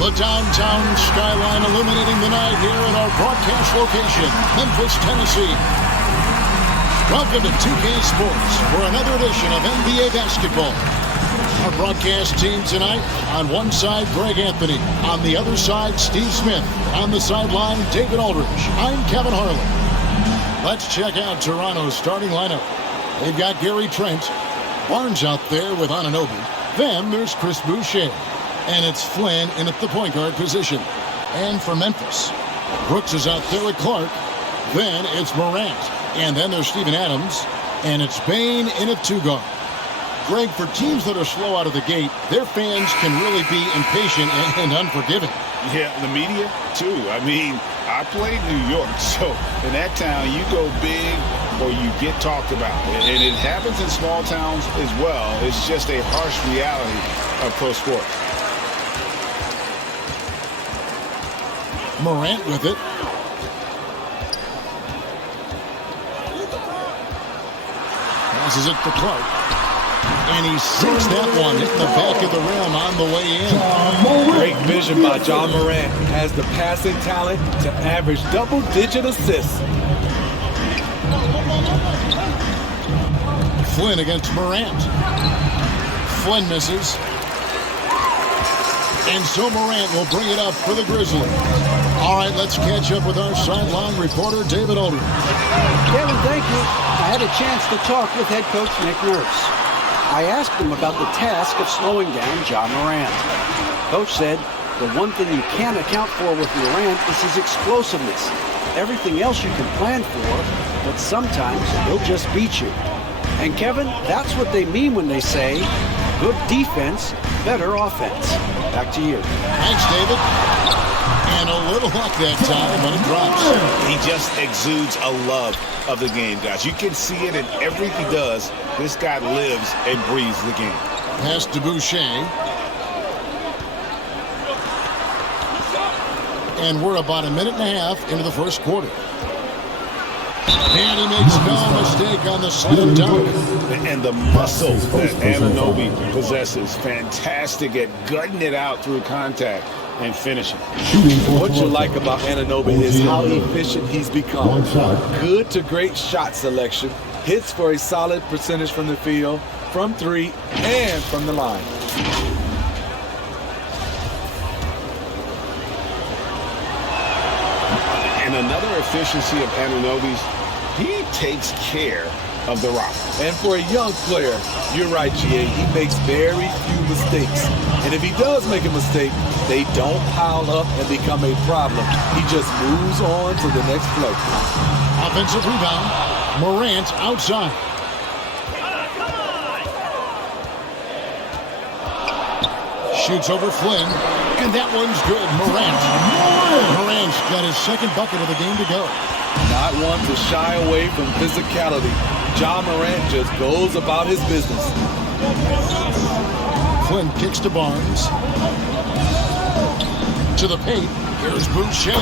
The downtown skyline illuminating the night here at our broadcast location, Memphis, Tennessee. Welcome to 2K Sports for another edition of NBA basketball. Our broadcast team tonight, on one side, Greg Anthony. On the other side, Steve Smith. On the sideline, David Aldridge. I'm Kevin Harlan. Let's check out Toronto's starting lineup. They've got Gary Trent. Barnes out there with Anunoby. Then there's Chris Boucher. And it's Flynn in at the point guard position. And for Memphis, Brooks is out there with Clark. Then it's Morant. And then there's Steven Adams. And it's Bane in at two guard. Greg, for teams that are slow out of the gate, their fans can really be impatient and unforgiving. Yeah, the media, too. I mean, I played New York, so in that town, you go big or you get talked about. And it happens in small towns as well. It's just a harsh reality of pro sports. Morant with it. Passes it to Clark. And he sinks that one, hitting the back of the rim on the way in. Great vision by John Morant. Has the passing talent to average double-digit assists. Flynn against Morant. Flynn misses. And so Morant will bring it up for the Grizzlies. All right, let's catch up with our sideline reporter, David Aldridge. Kevin, thank you. I had a chance to talk with head coach Nick Nurse. I asked him about the task of slowing down John Morant. Coach said the one thing you can't account for with Morant is his explosiveness. Everything else you can plan for, but sometimes he'll just beat you. And Kevin, that's what they mean when they say good defense, better offense. Back to you. Thanks, David. And a little luck that time, but it drops. He just exudes a love of the game, guys. You can see it in everything he does. This guy lives and breathes the game. Pass to Boucher. And we're about a minute and a half into the first quarter. And he makes no mistake on the slam dunk. And the muscle that Anunoby possesses, fantastic at gutting it out through contact and finishing. What you like about Anunoby is how efficient he's become. Good to great shot selection. Hits for a solid percentage from the field, from three, and from the line. And another efficiency of Anunoby's, he takes care of the rock. And for a young player, you're right, GA, he makes very few mistakes. And if he does make a mistake, they don't pile up and become a problem. He just moves on to the next play. Offensive rebound. Morant outside. Shoots over Flynn. And that one's good. Morant's got his second bucket of the game to go. Not one to shy away from physicality. John Morant just goes about his business. Flynn kicks to Barnes. To the paint. Here's Boucher.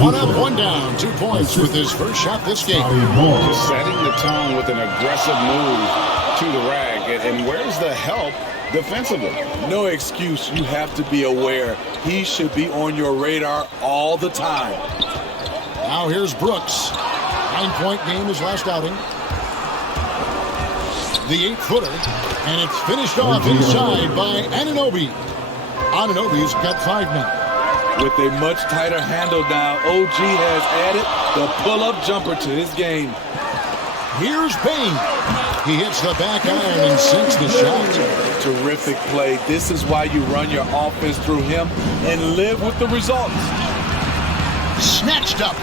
One up, one down. 2 points with his first shot this game. Just setting the tone with an aggressive move to the rag. And where's the help defensively? No excuse. You have to be aware. He should be on your radar all the time. Now here's Brooks. 9-point game his last outing. The 8-footer. And it's finished off inside by Anunoby. Anunoby's got 5 men. With a much tighter handle now, OG has added the pull-up jumper to his game. Here's Bane. He hits the back iron and sinks the shot. Terrific play. This is why you run your offense through him and live with the results. Snatched up.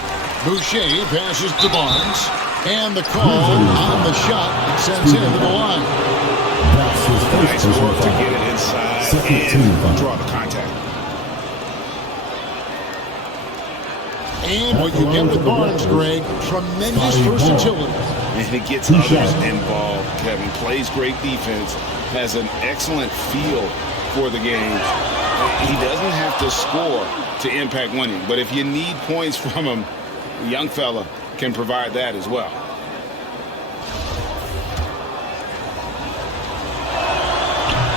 Boucher passes to Barnes. And the call on the shot sends him to the line. Nice work to get it inside and draw the contact. And what you get with Barnes, Greg, tremendous versatility. And it gets others involved. Kevin plays great defense, has an excellent feel for the game. He doesn't have to score to impact winning, but if you need points from him, the young fella can provide that as well.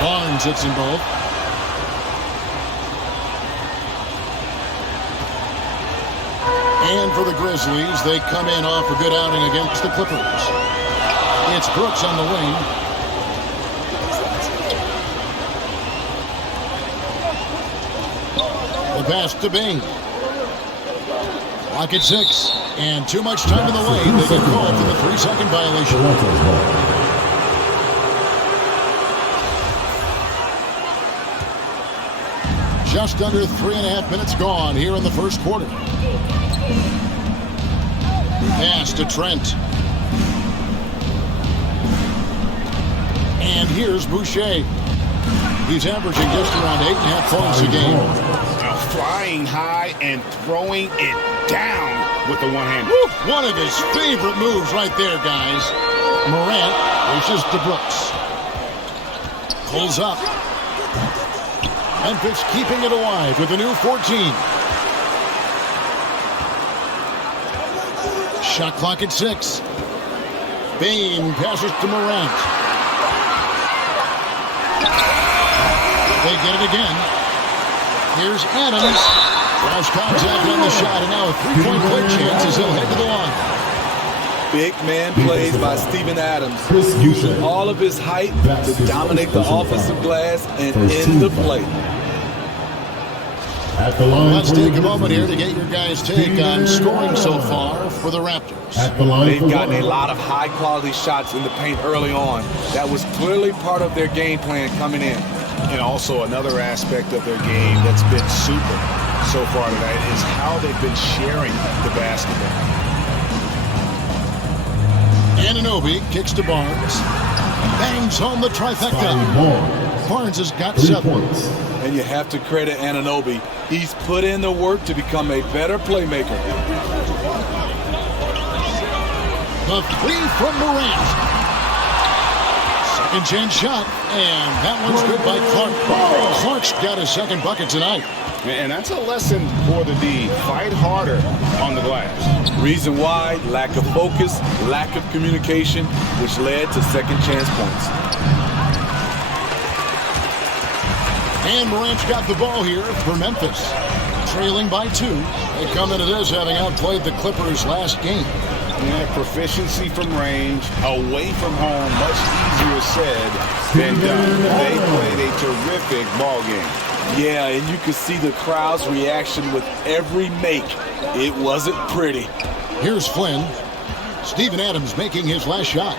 Barnes hits them both. in for the Grizzlies. They come in off a good outing against the Clippers. It's Brooks on the wing. The pass to Bing. Clock at 6. And too much time in the lane. They get called for the 3-second violation. Just under 3.5 minutes gone here in the first quarter. Pass to Trent. And here's Boucher. He's averaging just around 8.5 points a game. Now flying high and throwing it down with the one-hander. One of his favorite moves right there, guys. Morant pushes to Brooks. Pulls up. Memphis keeping it alive with a new 14. Shot clock at 6. Bain passes to Morant. They get it again. Here's Adams. Cross contact on the shot, and now a 3-point play chance as he'll head to the line. Big man plays by Steven Adams, using all of his height to dominate the offensive glass and end the play. Let's take a moment here to get your guys' take on scoring so far for the Raptors. They've gotten a lot of high-quality shots in the paint early on. That was clearly part of their game plan coming in. And also another aspect of their game that's been super so far tonight is how they've been sharing the basketball. Anunoby kicks to Barnes. Bangs home the trifecta. Barnes has got 7. And you have to credit Anunoby. He's put in the work to become a better playmaker. The 3 from Morant. Second chance shot, and that one's good by Clark. Clark's got his second bucket tonight. And that's a lesson for the D. Fight harder on the glass. Reason why, lack of focus, lack of communication, which led to second chance points. And Morant's got the ball here for Memphis. Trailing by 2. They come into this having outplayed the Clippers last game. Yeah, proficiency from range, away from home, much easier said than done. They played a terrific ball game. Yeah, and you could see the crowd's reaction with every make. It wasn't pretty. Here's Flynn. Steven Adams making his last shot.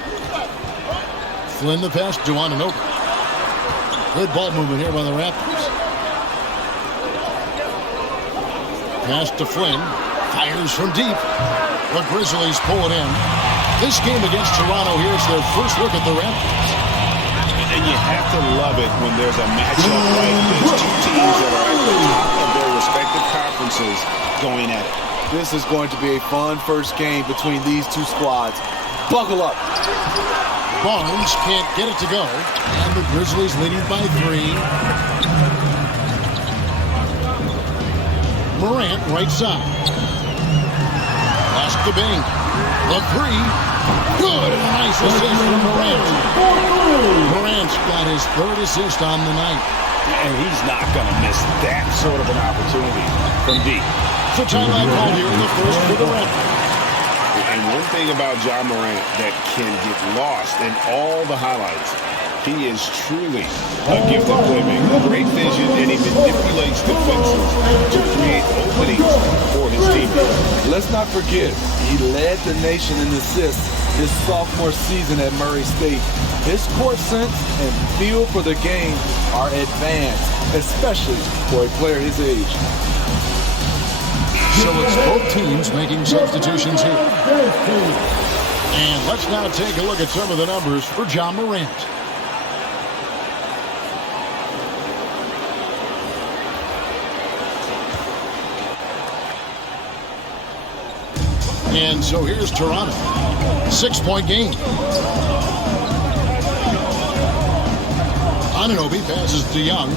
Flynn the pass to Anunoby. Good ball movement here by the Raptors. Pass to Flynn. Fires from deep. The Grizzlies pull it in. This game against Toronto, here's their first look at the Raptors. And you have to love it when there's a matchup like this. Two teams that are at the top of their respective conferences going at it. This is going to be a fun first game between these two squads. Buckle up. Barnes can't get it to go. And the Grizzlies leading by 3. Morant right side. Pass to Bing. The 3. Good. Nice assist from Morant. Morant's got his 3rd assist on the night. And he's not going to miss that sort of an opportunity from deep. So timeout call here in the first for the Raptors. And one thing about Ja Morant that can get lost in all the highlights, he is truly a gifted playmaker. Great vision, and he manipulates defenses to create openings for his teammates. Let's not forget, he led the nation in assists his sophomore season at Murray State. His court sense and feel for the game are advanced, especially for a player his age. So it's both teams making substitutions here. And let's now take a look at some of the numbers for Ja Morant. And so here's Toronto. 6-point game. Anunoby passes to Young.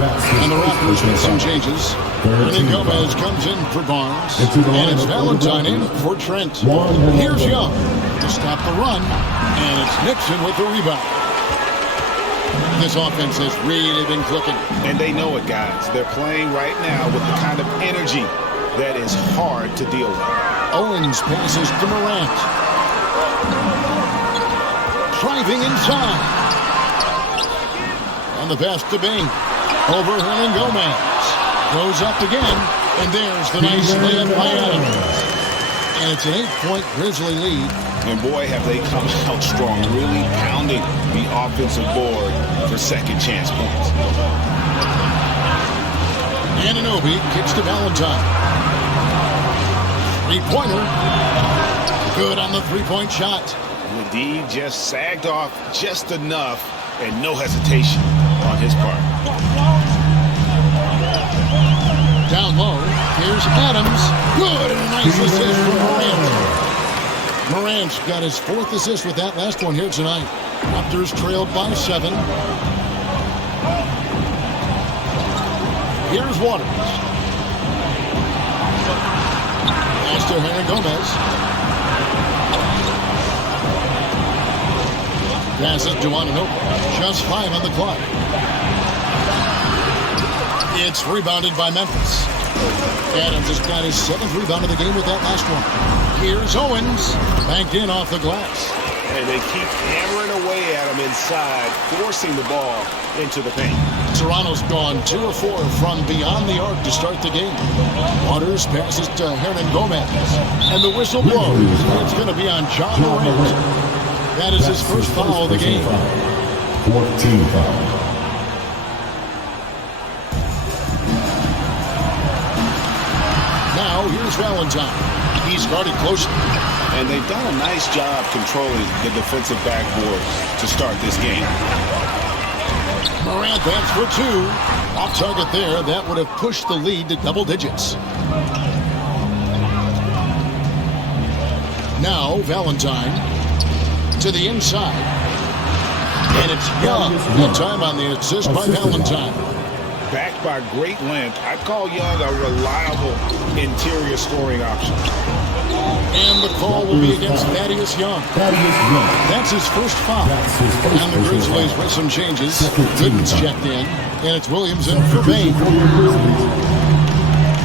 And the Raptors with some changes. Ernie Gomez comes in for Barnes. And it's Valentine in for Trent. Here's Young to stop the run. And it's Nixon with the rebound. This offense has really been clicking. And they know it, guys. They're playing right now with the kind of energy that is hard to deal with. Owens passes to Morant. Driving inside. On the pass to Bing. Over Hernan Gomez. Goes up again. And there's the nice layup by Adams. And it's an 8-point Grizzly lead. And boy, have they come out strong, really pounding the offensive board for second chance points. Anunoby kicks to Valentine. Three-pointer. Good on the three-point shot. Indeed, just sagged off just enough and no hesitation on his part. Down low, here's Adams. Good, and a nice assist from Morant. Morant's got his 4th assist with that last one here tonight. Raptors trailed by 7. Here's Waters. Pass to Hernan Gomez. Passes to Anunoby. Just 5 on the clock. It's rebounded by Memphis. Adams has got his 7th rebound of the game with that last one. Here's Owens, banked in off the glass. And they keep hammering away at him inside, forcing the ball into the paint. Toronto's gone 2 of 4 from beyond the arc to start the game. Waters passes to Hernan Gomez. And the whistle blows. It's going to be on John Morant. That is his first foul of the game. 14 foul. Now here's Valentine. He's guarded closely. And they've done a nice job controlling the defensive backboard to start this game. Morant bats for 2. Off target there. That would have pushed the lead to double digits. Now Valentine to the inside. And it's Young. Good time on the assist by Valentine. Backed by great length, I call Young a reliable interior scoring option. And the call will be against Thaddeus Young. That's his first foul. And the Grizzlies with some changes. Gooden's checked in. And it's Williams in for Bain.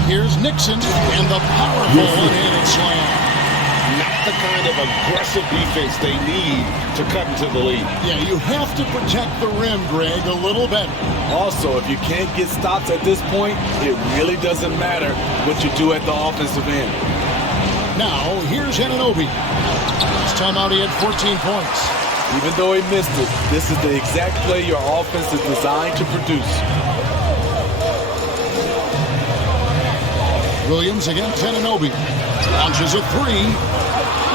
Here's Nixon. And the powerful one-handed slam. Not the kind of aggressive defense they need to cut into the lead. Yeah, you have to protect the rim, Greg, a little better. Also, if you can't get stops at this point, it really doesn't matter what you do at the offensive end. Now, here's Anunoby. This time out, he had 14 points. Even though he missed it, this is the exact play your offense is designed to produce. Williams against Anunoby. Launches a 3.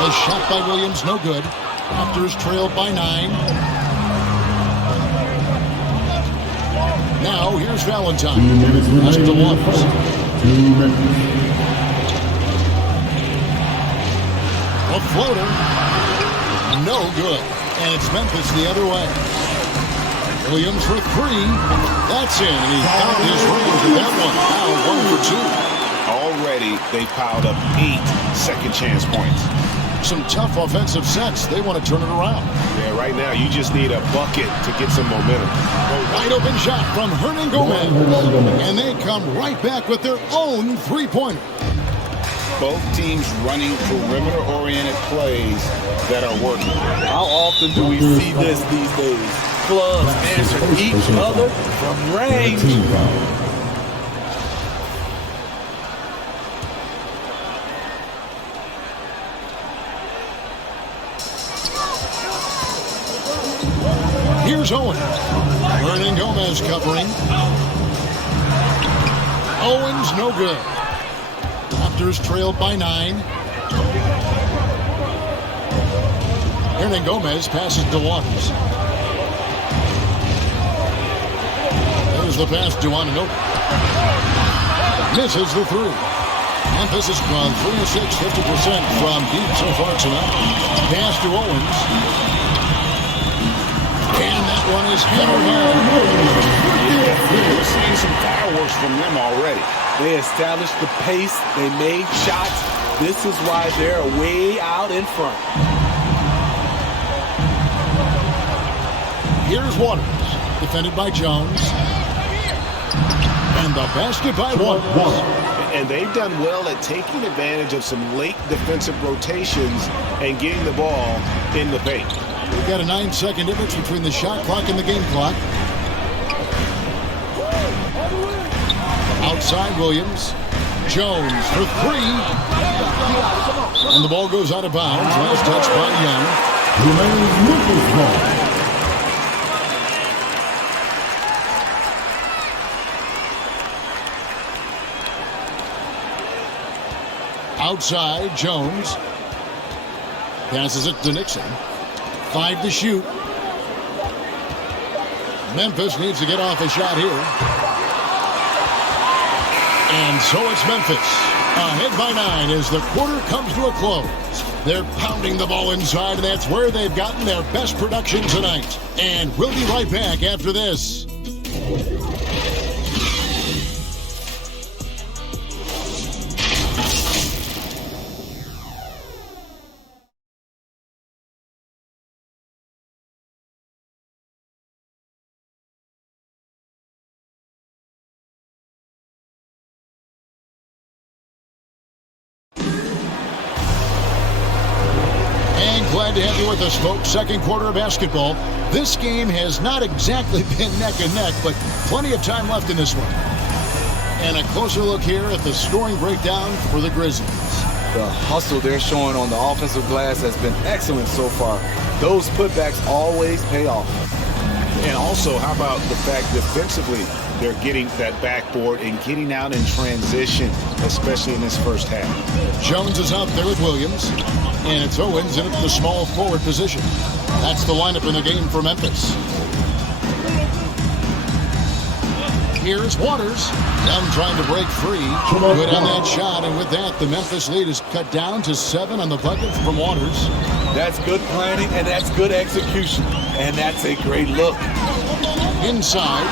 The shot by Williams, no good. Raptors trailed by 9. Now, here's Valentine. Pass to Waters. 2 minutes. A floater. No good. And it's Memphis the other way. Williams for 3. That's in. And he found his range with that one. Now 1 for 2. Already, they piled up 8 second chance points. Some tough offensive sets. They want to turn it around. Yeah, right now, you just need a bucket to get some momentum. A wide open shot from Hernan Gomez. And they come right back with their own three-pointer. Both teams running perimeter-oriented plays that are working. How often do we see this these days? Clubs answer each other from range. Here's Owens. Hernan Gomez covering. Owens no good. Raptors trailed by 9. Hernan Gomez passes to Waters. There's the pass to Anunoby. Misses the 3. Memphis has gone 3 of 6, 50% from deep so far tonight. Pass to Owens. And that one is hammered home. We're seeing some fireworks from them already. They established the pace. They made shots. This is why they're way out in front. Here's Waters, defended by Jones. And the basket by Waters. And they've done well at taking advantage of some late defensive rotations and getting the ball in the paint. We've got a 9-second difference between the shot clock and the game clock. Outside Williams. Jones for three. And the ball goes out of bounds. Last touch by Young. Memphis ball. Outside, Jones passes it to Nixon. 5 to shoot. Memphis needs to get off a shot here. And so it's Memphis ahead by 9 as the quarter comes to a close. They're pounding the ball inside, and that's where they've gotten their best production tonight. And we'll be right back after this. Glad to have you with us, folks. Second quarter of basketball. This game has not exactly been neck and neck, but plenty of time left in this one. And a closer look here at the scoring breakdown for the Grizzlies. The hustle they're showing on the offensive glass has been excellent so far. Those putbacks always pay off. And also, how about the fact defensively, they're getting that backboard and getting out in transition, especially in this first half. Jones is out there with Williams, and it's Owens in the small forward position. That's the lineup in the game for Memphis. Here's Waters. Young trying to break free. Good on that shot, and with that, the Memphis lead is cut down to 7 on the bucket from Waters. That's good planning, and that's good execution. And that's a great look. Inside.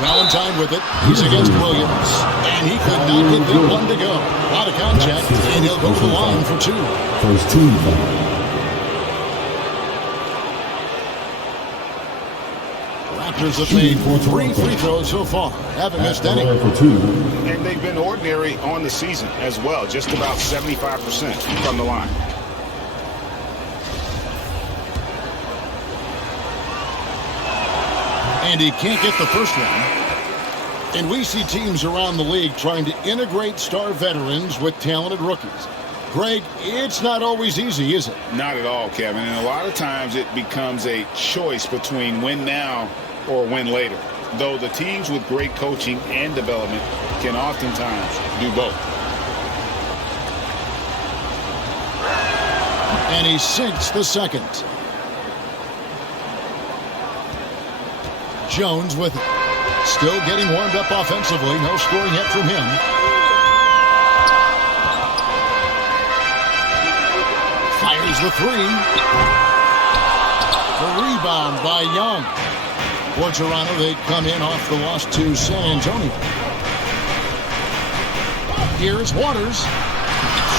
Valentine with it. He's against Williams. And he could not get that one to go. A lot of contact, and he'll go to the line for 2. First team foul. Raptors have made 3 free throws so far. Haven't missed any. And they've been ordinary on the season as well. Just about 75% from the line. And he can't get the first one. And we see teams around the league trying to integrate star veterans with talented rookies. Greg, it's not always easy, is it? Not at all, Kevin. And a lot of times it becomes a choice between win now or win later. Though the teams with great coaching and development can oftentimes do both. And he sinks the second. Jones with it. Still getting warmed up offensively. No scoring yet from him. Fires the 3. The rebound by Young. For Toronto, they come in off the loss to San Antonio. Here's Waters.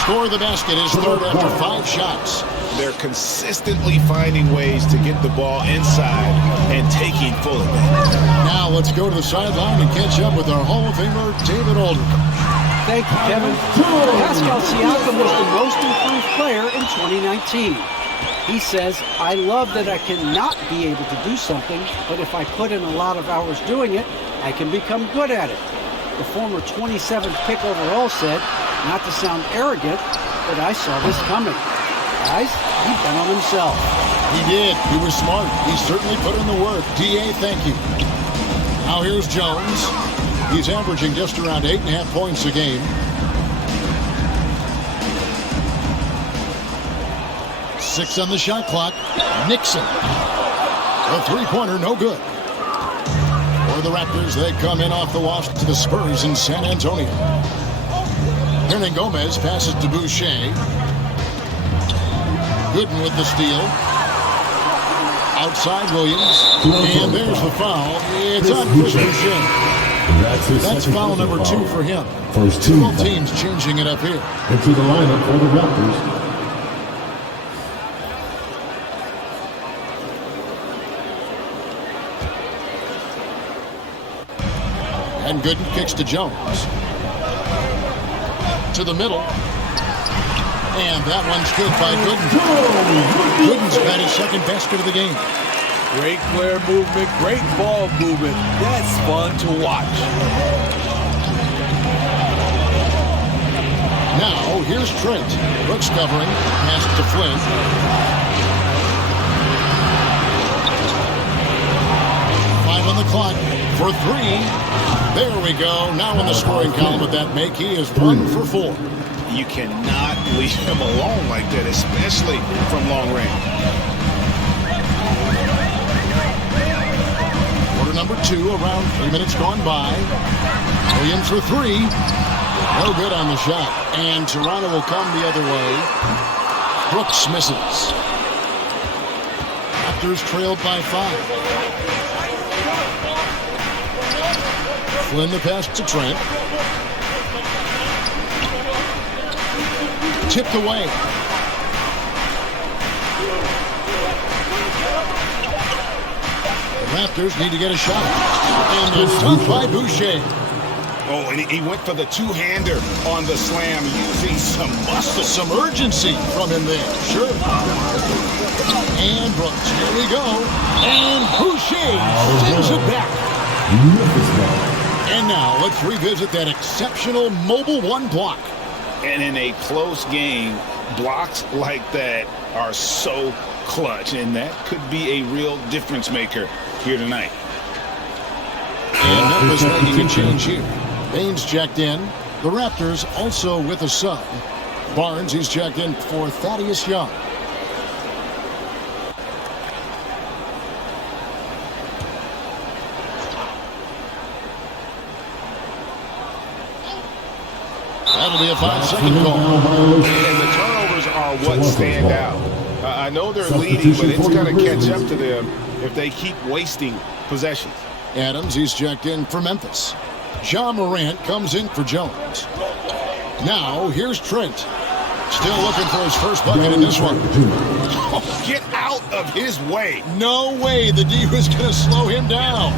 Score the basket is third after 5 shots. They're consistently finding ways to get the ball inside and taking full advantage. Now let's go to the sideline and catch up with our Hall of Famer, David Aldridge. Thank you, Kevin. Pascal Siakam was the most improved player in 2019. He says, I love that I cannot be able to do something, but if I put in a lot of hours doing it, I can become good at it. The former 27th pick overall said, not to sound arrogant, but I saw this coming. Guys, he bet on himself. He did. He was smart. He certainly put in the work. D.A., thank you. Now here's Jones. He's averaging just around 8.5 points a game. Six on the shot clock. Nixon. The three-pointer, no good. For the Raptors, they come in off the wash to the Spurs in San Antonio. Hernan Gomez passes to Boucher. Gooden with the steal. Outside Williams. And there's the foul. It's on Chris Boucher. That's foul number 2 for him. First team. Both teams changing it up here. Into the lineup for the Raptors. And Gooden kicks to Jones. To the middle. And that one's good by Gooden. Gooden's got his second basket of the game. Great player movement, great ball movement. That's fun to watch. Now, here's Trent. Brooks covering. Pass to Flynn. 5 on the clock for 3. There we go. Now in the scoring column with that make, he is 1 for 4. You cannot leave him alone like that, especially from long range. Quarter number 2, around 3 minutes gone by. Williams for 3. No good on the shot. And Toronto will come the other way. Brooks misses. Raptors trailed by 5. Flynn the pass to Trent. Tipped away. The Raptors need to get a shot. And it's dunked by Boucher. Oh, and he went for the two-hander on the slam, using some muscle. Some urgency from him there. Sure. And Brooks. Here we go. And Boucher sends it back. And now let's revisit that exceptional mobile 1 block. And in a close game, blocks like that are so clutch, and that could be a real difference maker here tonight. And Memphis making a change here. Baines checked in. The Raptors also with a sub. Barnes, he's checked in for Thaddeus Young. That'll be a 5-second call. And the turnovers are what stand out. I know they're leading, but it's going to catch up to them if they keep wasting possessions. Adams, he's checked in for Memphis. Ja Morant comes in for Jones. Now, here's Trent. Still looking for his first bucket in this one. Oh, get out of his way. No way the D was going to slow him down.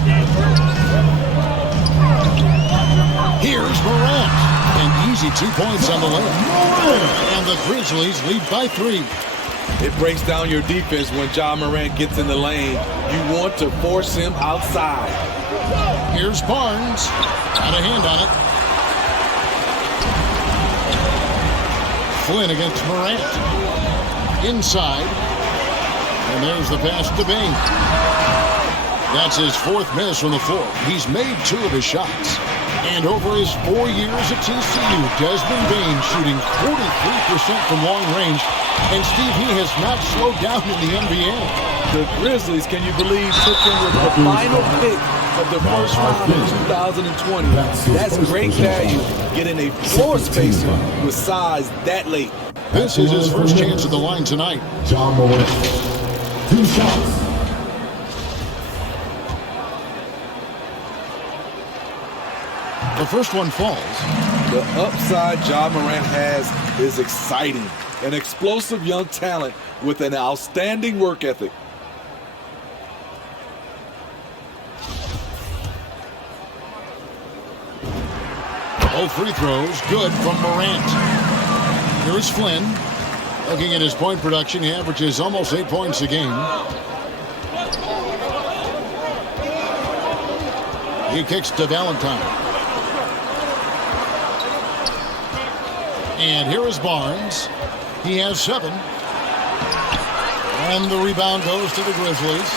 Here's Morant. An easy 2 points on the layup. And the Grizzlies lead by 3. It breaks down your defense when Ja Morant gets in the lane. You want to force him outside. Here's Barnes. Got a hand on it. Flynn against Morant. Inside. And there's the pass to Baines. That's his 4th miss from the floor. He's made 2 of his shots. And over his 4 years at TCU, Desmond Baines shooting 43% from long range. And Steve, he has not slowed down in the NBA. The Grizzlies, can you believe, took him with the final pick of the first round in 2020. That's great value, getting a floor spacer with size that late. This is his first chance at the line tonight. Ja Morant. 2 shots. The first one falls. The upside Ja Morant has is exciting. An explosive young talent with an outstanding work ethic. Both free throws good from Morant. Here's Flynn. Looking at his point production, he averages almost 8 points a game. He kicks to Valentine. And here is Barnes. He has 7. And the rebound goes to the Grizzlies.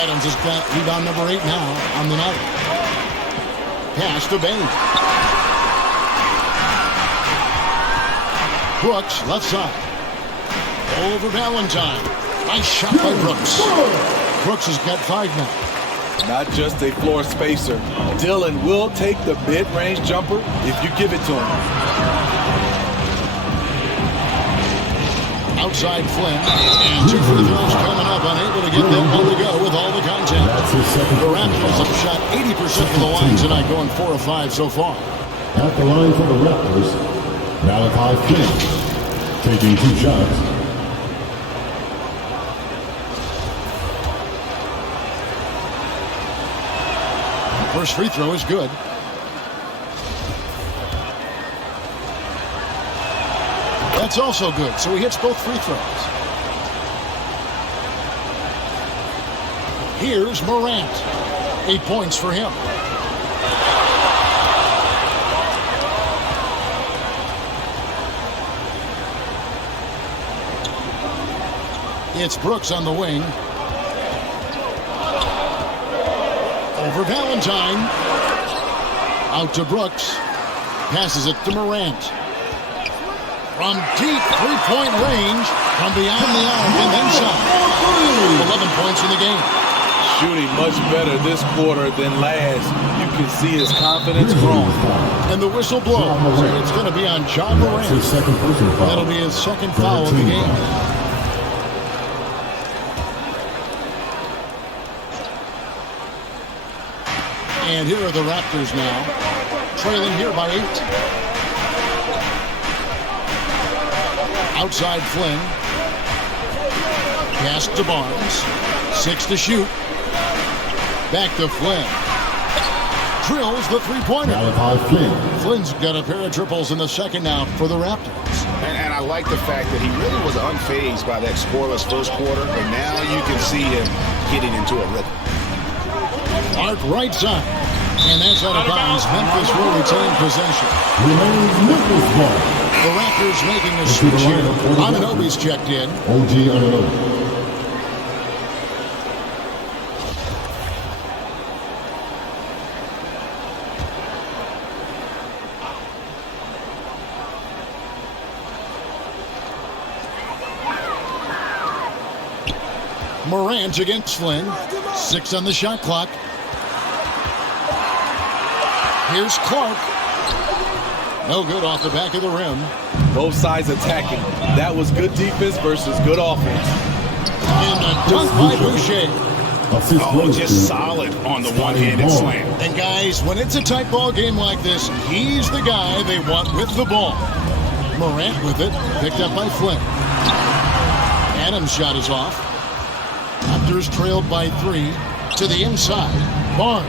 Adams has got rebound number 8 now on the night. Pass to Baines. Brooks, left side. Over Valentine. Nice shot by Brooks. Brooks has got 5 now. Not just a floor spacer. Dillon will take the mid-range jumper if you give it to him. Outside Flynn. And 2 free throws coming up. Unable to get them one to go with all the content. The Raptors have shot 80% from the line tonight, going 4 of 5 so far. At the line for the Raptors, Malachi Flynn taking 2 shots. First free throw is good. That's also good, so he hits both free throws. Here's Morant. 8 points for him. It's Brooks on the wing. Over Valentine. Out to Brooks. Passes it to Morant. From deep three-point range. From beyond the arc and then some. 11 points in the game. Shooting much better this quarter than last. You can see his confidence growing. And the whistle blows. It's going to be on John Morant. That'll be his second foul of the game. And here are the Raptors now, trailing here by 8. Outside Flynn. Pass to Barnes. 6 to shoot. Back to Flynn. Drills the three-pointer. Flynn's got a pair of triples in the second now for the Raptors. And I like the fact that he really was unfazed by that scoreless first quarter, and now you can see him getting into a rhythm. Arc right side. And that's out of bounds. Memphis will retain possession. The Raptors making a switch here. Anunoby's checked in. OG Anunoby. Morant against Flynn. 6 on the shot clock. Here's Clark. No good off the back of the rim. Both sides attacking. That was good defense versus good offense. And a dunk by Boucher. Oh, just solid on the one-handed slam. And guys, when it's a tight ball game like this, he's the guy they want with the ball. Morant with it, picked up by Flynn. Adams' shot is off. Raptors trailed by 3 to the inside. Barnes.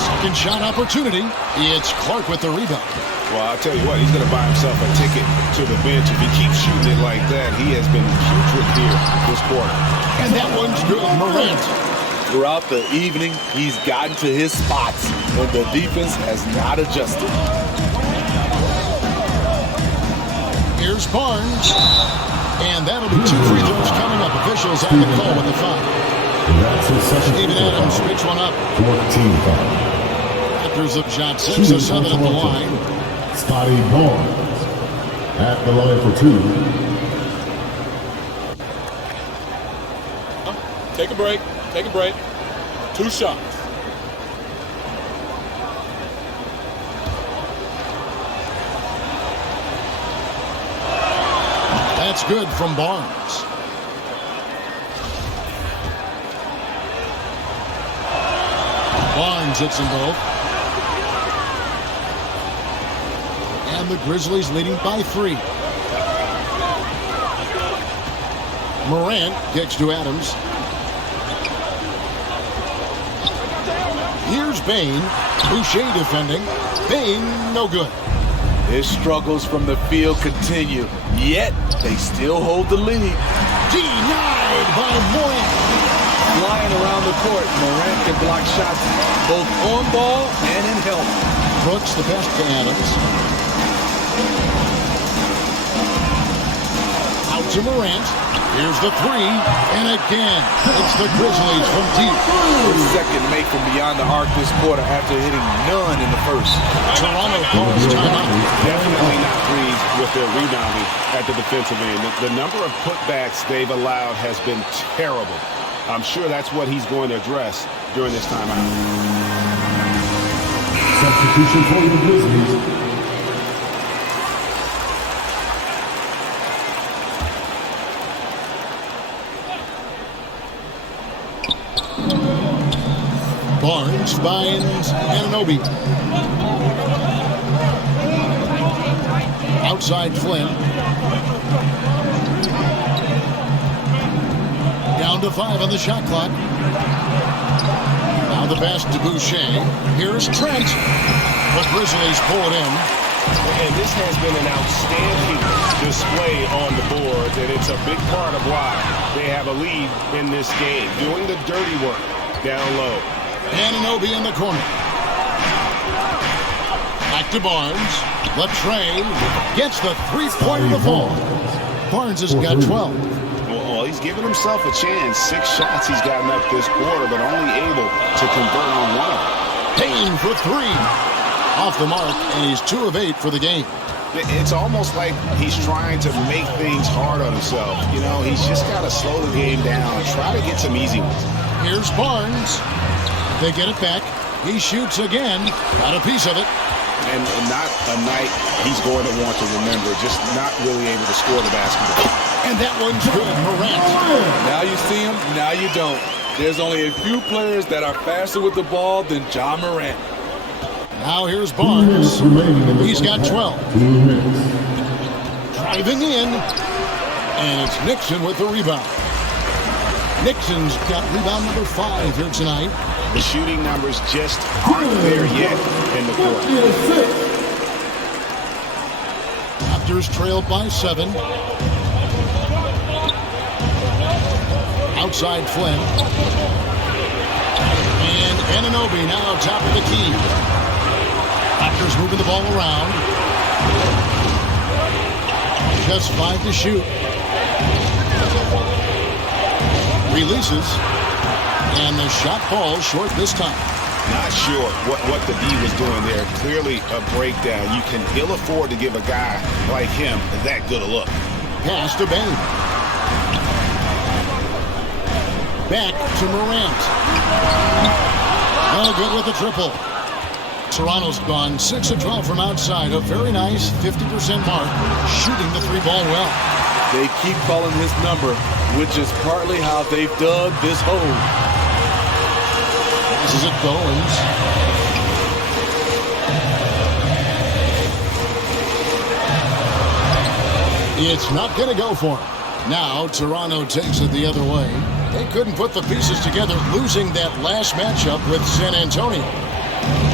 Second shot opportunity. It's Clark with the rebound. Well, I'll tell you what, he's going to buy himself a ticket to the bench. If he keeps shooting it like that, he has been putrid here this quarter. And that one's good, Morant. Throughout the evening, he's gotten to his spots, and the defense has not adjusted. Here's Barnes. And that'll be 2 free throws coming up. Officials on the call with the foul. Steven Adams picks one up. 14 foul. Raptors have shot 6 of 7 at the line. Scotty Barnes at the line for 2. Take a break. Take a break. 2 shots. That's good from Barnes. Barnes hits them both. And the Grizzlies leading by 3. Morant kicks to Adams. Here's Bain. Boucher defending. Bain, no good. His struggles from the field continue, yet they still hold the lead. Denied by Morant. Flying around the court, Morant can block shots both on ball and in help. Brooks the best to Adams. Out to Morant. Here's the 3. And again, it's the Grizzlies from deep. His second make from beyond the arc this quarter after hitting none in the first. Toronto calls timeout. Definitely not pleased with their rebounding at the defensive end. The number of putbacks they've allowed has been terrible. I'm sure that's what he's going to address during this timeout. Substitution for the Grizzlies. Barnes finds Anunoby. Outside Flynn. Down to 5 on the shot clock. Now the pass to Boucher. Here's Trent. The Grizzlies pull it in. And this has been an outstanding display on the boards, and it's a big part of why they have a lead in this game, doing the dirty work down low. Anunoby in the corner. Back to Barnes. Latrey gets the three-pointer to fall. Barnes has got 12. Well, he's given himself a chance. 6 shots he's gotten up this quarter, but only able to convert on 1. Payne for 3. Off the mark, and he's 2 of 8 for the game. It's almost like he's trying to make things hard on himself. You know, he's just got to slow the game down and try to get some easy ones. Here's Barnes. They get it back. He shoots again. Got a piece of it. And not a night he's going to want to remember. Just not really able to score the basketball. And that one's good. Morant. Now you see him, now you don't. There's only a few players that are faster with the ball than Ja Morant. Now here's Barnes. He's got 12. Driving in. And it's Nixon with the rebound. Nixon's got rebound number 5 here tonight. The shooting numbers just aren't there yet in the court. Raptors trailed by 7. Outside Flynn. And Anunoby now top of the key. Raptors moving the ball around. Just 5 to shoot. Releases. And the shot falls short this time. Not sure what the D was doing there. Clearly a breakdown. You can ill afford to give a guy like him that good a look. Pass to Bain. Back to Morant. Oh, good with the triple. Toronto's gone 6 of 12 from outside. A very nice 50% mark. Shooting the 3-ball well. They keep calling his number, which is partly how they've dug this hole. This is it, Goins. It's not going to go for him. Now Toronto takes it the other way. They couldn't put the pieces together, losing that last matchup with San Antonio.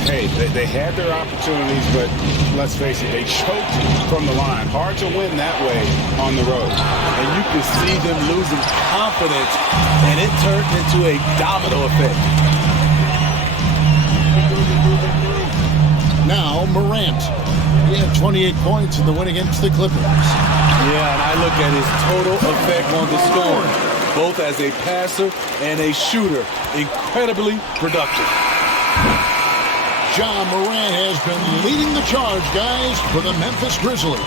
Hey, they had their opportunities, but let's face it, they choked from the line. Hard to win that way on the road. And you can see them losing confidence, and it turned into a domino effect. Now Morant. He had 28 points in the win against the Clippers. Yeah, and I look at his total effect on the scoring, both as a passer and a shooter. Incredibly productive. Ja Morant has been leading the charge, guys, for the Memphis Grizzlies.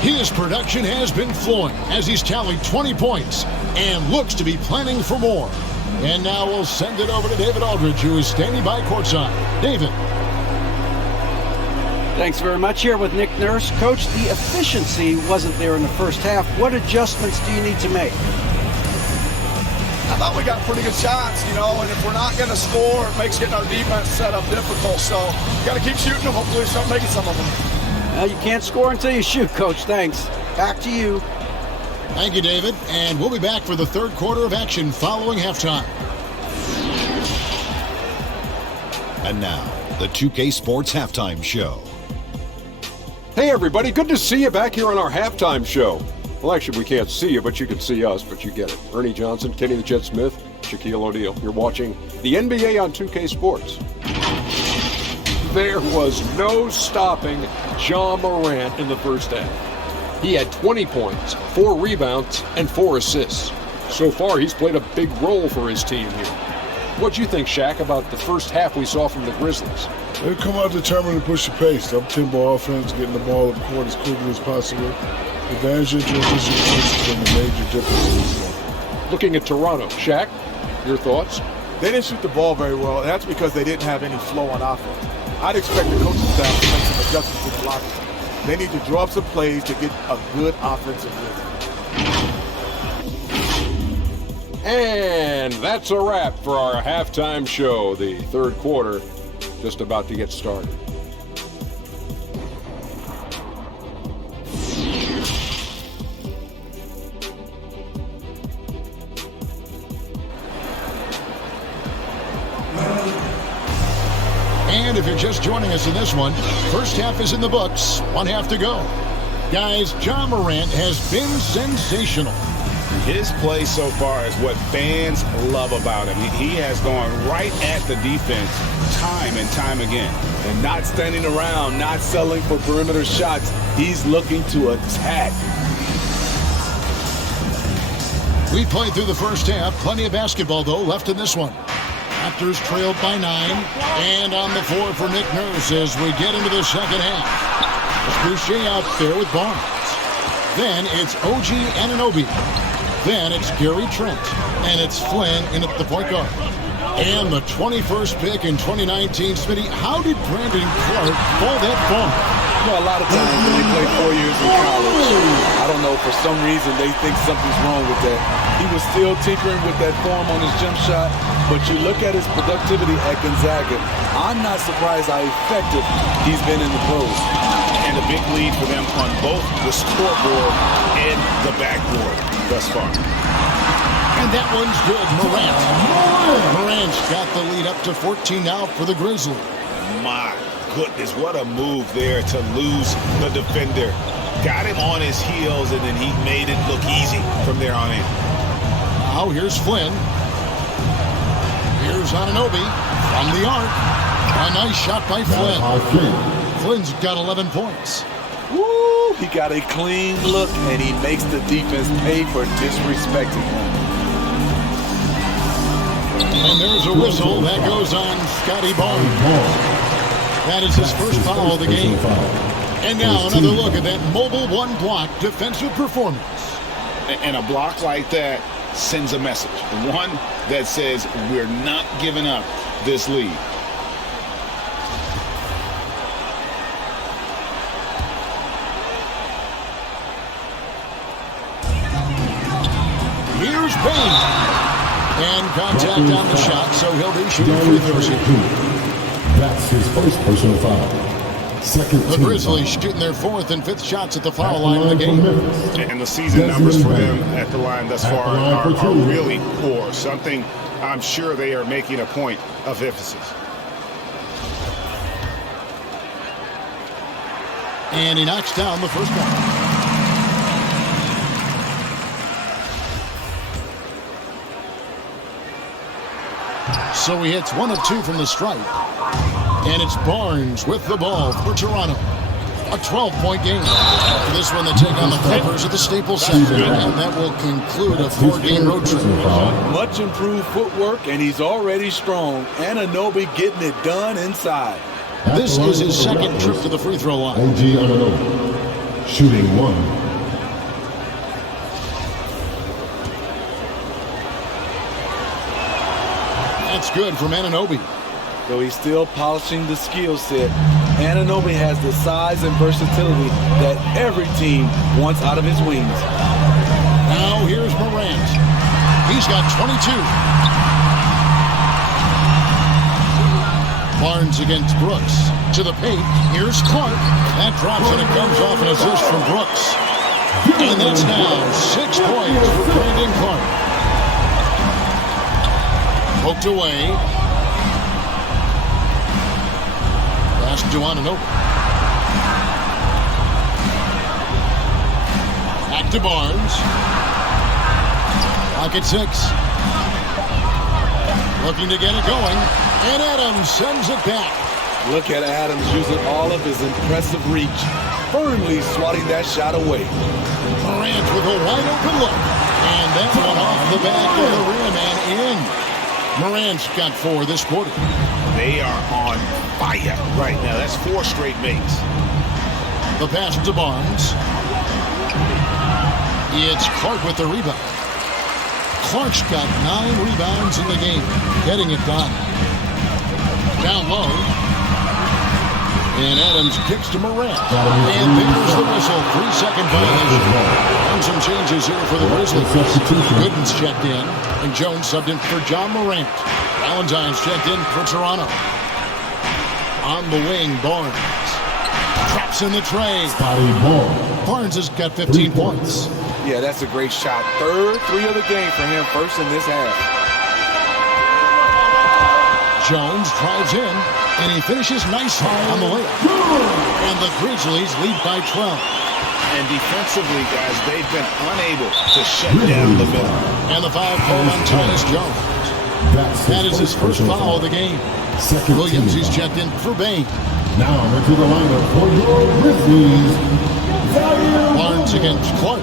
His production has been flowing as he's tallied 20 points and looks to be planning for more. And now we'll send it over to David Aldridge, who is standing by courtside. David. Thanks very much. Here with Nick Nurse. Coach, the efficiency wasn't there in the first half. What adjustments do you need to make? I thought we got pretty good shots, and if we're not going to score, it makes getting our defense set up difficult. So got to keep shooting them. Hopefully we start making some of them. Well, you can't score until you shoot, Coach. Thanks. Back to you. Thank you, David. And we'll be back for the third quarter of action following halftime. And now, the 2K Sports Halftime Show. Hey, everybody. Good to see you back here on our halftime show. Well, actually, we can't see you, but you can see us, but you get it. Ernie Johnson, Kenny the Jet Smith, Shaquille O'Neal. You're watching the NBA on 2K Sports. There was no stopping Ja Morant in the first half. He had 20 points, 4 rebounds, and 4 assists. So far, he's played a big role for his team here. What do you think, Shaq, about the first half we saw from the Grizzlies? They come out determined to push the pace. Up-tempo offense, getting the ball up court as quickly as possible. Advantage in transition points has been a major difference in this game. Looking at Toronto, Shaq, your thoughts? They didn't shoot the ball very well, and that's because they didn't have any flow on offense. I'd expect the coaching staff to make some adjustments in the locker room. They need to draw up some plays to get a good offensive rhythm. And that's a wrap for our halftime show. The third quarter just about to get started. And And if you're just joining us in this one, first half is in the books, one half to go. Guys, Ja Morant has been sensational. His play so far is what fans love about him. He has gone right at the defense time and time again. And not standing around, not settling for perimeter shots. He's looking to attack. We played through the first half. Plenty of basketball, though, left in this one. Raptors trailed by 9. And on the floor for Nick Nurse as we get into the second half. Boucher out there with Barnes. Then it's OG Anunoby. Then it's Gary Trent. And it's Flynn in at the point guard. And the 21st pick in 2019. Smitty, how did Brandon Clark fall that far? A lot of times when they play 4 years in college, I don't know, for some reason they think something's wrong with that. He was still tinkering with that form on his jump shot, but you look at his productivity at Gonzaga, I'm not surprised how effective he's been in the pros. And a big lead for them on both the scoreboard and the backboard thus far. And that one's good. Morant's got the lead up to 14 now for the Grizzlies. My goodness, what a move there to lose the defender. Got him on his heels, and then he made it look easy from there on in. Now here's Flynn. Here's Anunoby from the arc. A nice shot by Flynn. Flynn's got 11 points. Woo! He got a clean look, and he makes the defense pay for disrespecting him. And there's a whistle that goes on Scotty Barnes. That is his first foul of the game. And now another look at that mobile one block defensive performance. And a block like that sends a message. One that says we're not giving up this lead. Here's Payne. And contact on the shot, so he'll be shooting free throws here. That's his first personal foul. The Grizzlies shooting their 4th and 5th shots at the foul line of the game. And the season numbers for them at the line thus far are really poor. Something I'm sure they are making a point of emphasis. And he knocks down the first one. So he hits 1 of 2 from the stripe. And it's Barnes with the ball for Toronto. A 12-point game. After this one, they take on the Clippers at the Staples Center. And that will conclude a 4-game road trip. Much improved footwork, and he's already strong. Anunoby getting it done inside. This is his second trip to the free throw line. OG Anunoby, shooting 1. That's good from Anunoby. Though he's still polishing the skill set, Anunoby has the size and versatility that every team wants out of his wings. Now here's Morant. He's got 22. Barnes against Brooks. To the paint. Here's Clark. That drops and it comes off an assist from Brooks. And that's now 6 points for Brandon Clark. Poked away. Pass to Anunoby. Back to Barnes. Pocket 6. Looking to get it going. And Adams sends it back. Look at Adams using all of his impressive reach. Firmly swatting that shot away. Morant with a wide open look. And that one off the back of the rim and in. Morant's got 4 this quarter. They are on fire right now. That's 4 straight makes. The pass to Barnes. It's Clark with the rebound. Clark's got 9 rebounds in the game. Getting it done. Down low. And Adams kicks to Morant. And there's the whistle. 3-second violation. And some changes here for the Grizzlies. Gooden's checked in. And Jones subbed in for Ja Morant. Valentine's checked in for Toronto. On the wing, Barnes. Traps in the tray. Barnes has got 15 points. Yeah, that's a great shot. 3rd 3 of the game for him. First in this half. Jones drives in, and he finishes nicely on the layup. And the Grizzlies lead by 12. And defensively, guys, they've been unable to shut down the middle. And the foul called on Tyus Jones. That is his first foul of the game. Williams, he's checked in for Bain. Now into the lineup for your Grizzlies. Barnes against Clark.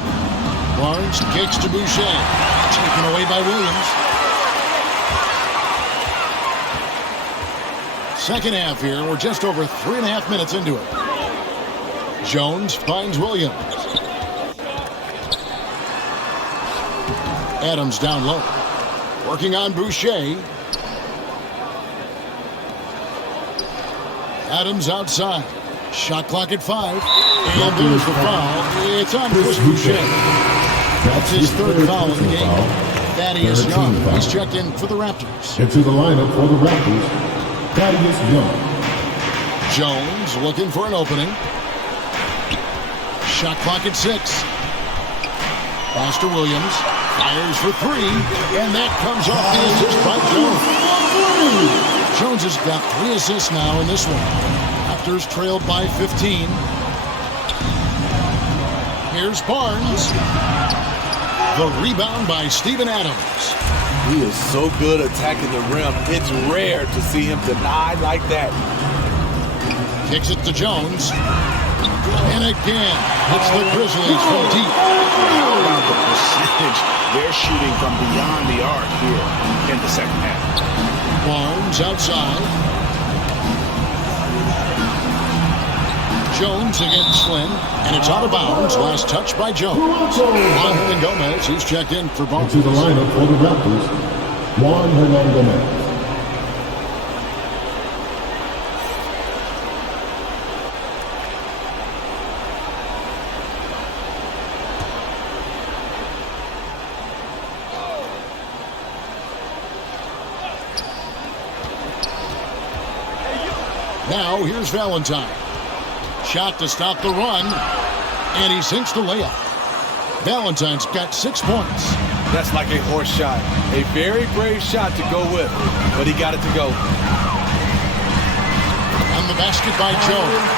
Barnes kicks to Boucher. Taken away by Williams. Second half here. We're just over 3.5 minutes into it. Jones finds Williams. Adams down low. Working on Boucher. Adams outside. Shot clock at 5. And there's the foul. It's on Chris Boucher. That's his third foul in the game. Thaddeus Young. He's checked in for the Raptors. Into the lineup for the Raptors, Thaddeus Young. Jones looking for an opening. Shot clock at 6. Pass to Williams. Fires for 3. And that comes off the assist by Jones. Jones has got 3 assists now in this one. Raptors trailed by 15. Here's Barnes. The rebound by Steven Adams. He is so good attacking the rim. It's rare to see him denied like that. Kicks it to Jones. And again, it's the Grizzlies from deep. How about the percentage they're shooting from beyond the arc here in the second half? Barnes outside. Jones against Flynn, and it's out of bounds. Last touch by Jones. Juan Gomez, he's checked in for Barnes. Into the lineup for the Raptors, Juan Gomez. Now here's Valentine. Shot to stop the run, and he sinks the layup. Valentine's got 6 points. That's like a horse shot. A very brave shot to go with, but he got it to go. And the basket by Jones.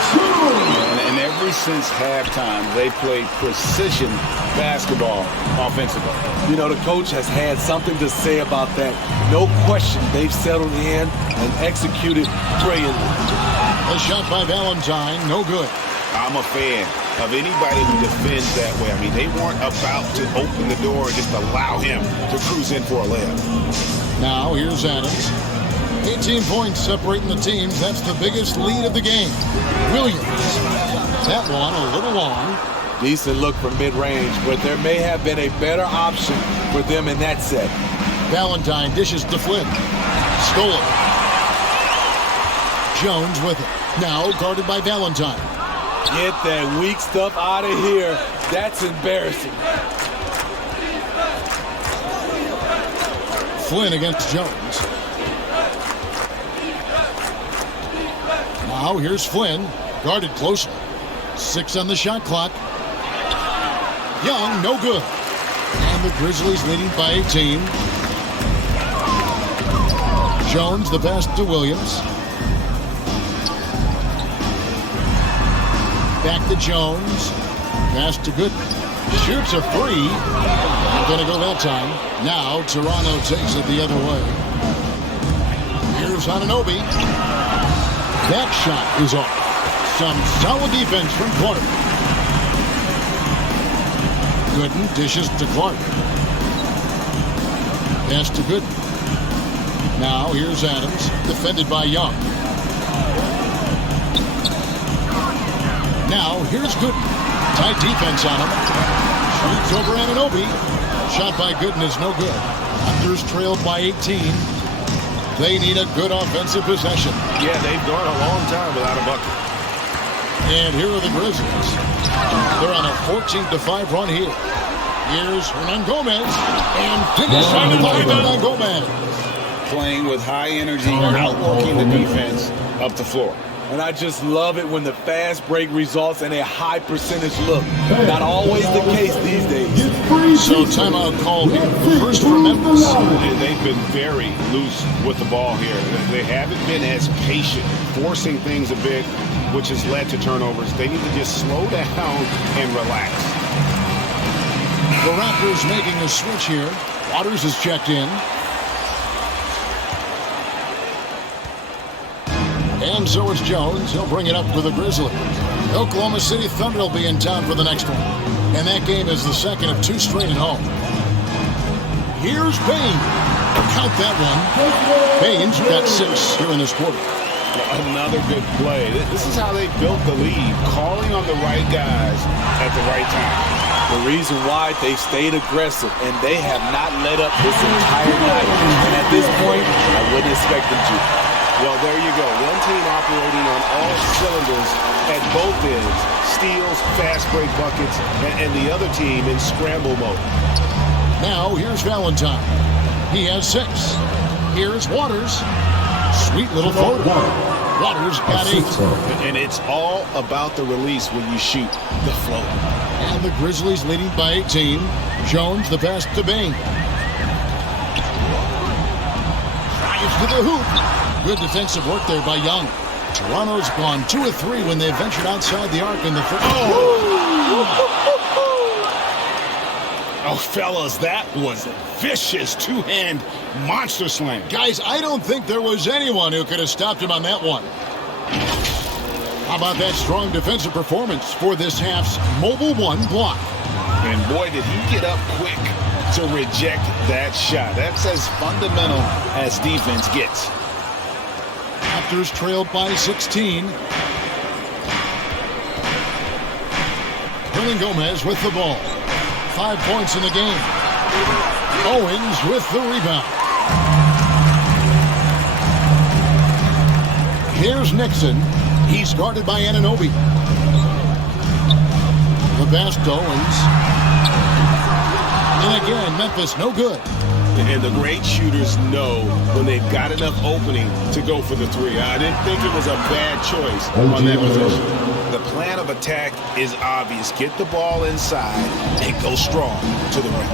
And ever since halftime, they played precision basketball offensively. You know, the coach has had something to say about that. No question, they've settled in and executed brilliantly. A shot by Valentine, no good. I'm a fan of anybody who defends that way. I mean, they weren't about to open the door and just allow him to cruise in for a layup. Now here's Adams. 18 points separating the teams. That's the biggest lead of the game. Williams. That one a little long. Decent look from mid-range, but there may have been a better option for them in that set. Valentine dishes to Flynn. Stole it. Jones with it. Now guarded by Valentine. Get that weak stuff out of here. That's embarrassing. Flynn against Jones. Now here's Flynn. Guarded closely. 6 on the shot clock. Young, no good. And the Grizzlies leading by 18. Jones, the pass to Williams. Back to Jones. Pass to Gooden. Shoots a 3. Not going to go that time. Now Toronto takes it the other way. Here's Anunoby. That shot is off. Some solid defense from Clark. Gooden dishes to Clark. Pass to Gooden. Now here's Adams, defended by Young. Now here's Gooden. Tight defense on him. Shoots over Anunoby. Shot by Gooden is no good. Raptors trailed by 18. They need a good offensive possession. Yeah, they've gone a long time without a bucket. And here are the Grizzlies. They're on a 14-5 run here. Here's Hernan Gomez. And finished by Hernan Gomez. Playing with high energy, outworking the defense up the floor. And I just love it when the fast break results in a high percentage look. Not always the case these days. So timeout called here. First for Memphis. And they've been very loose with the ball here. They haven't been as patient, forcing things a bit, which has led to turnovers. They need to just slow down and relax. The Raptors making a switch here. Waters is checked in. And so is Jones. He'll bring it up for the Grizzlies. Oklahoma City Thunder will be in town for the next one. And that game is the second of 2 straight at home. Here's Payne. Count that one. Payne's got 6 here in this quarter. Another good play. This is how they built the lead, calling on the right guys at the right time. The reason why they stayed aggressive, and they have not let up this entire night. And at this point, I wouldn't expect them to. Well, there you go. One team operating on all cylinders at both ends. Steals, fast break buckets, and the other team in scramble mode. Now, here's Valentine. He has 6. Here's Waters. Sweet little floater. Waters got 8. And it's all about the release when you shoot the float. And the Grizzlies leading by 18. Jones, the pass to Bain. Drives to the hoop. Good defensive work there by Young. Toronto's gone 2 of 3 when they ventured outside the arc in the first. Oh, fellas, that was a vicious 2-hand monster slam. Guys, I don't think there was anyone who could have stopped him on that one. How about that strong defensive performance for this half's Mobile 1 block? And boy, did he get up quick to reject that shot. That's as fundamental as defense gets. Raptors trailed by 16. Gomez with the ball. 5 points in the game. Owens with the rebound. Here's Nixon. He's guarded by Anunoby. The pass to Owens. And again, Memphis no good. And the great shooters know when they've got enough opening to go for the 3. I didn't think it was a bad choice on that possession. The plan of attack is obvious. Get the ball inside and go strong to the rim.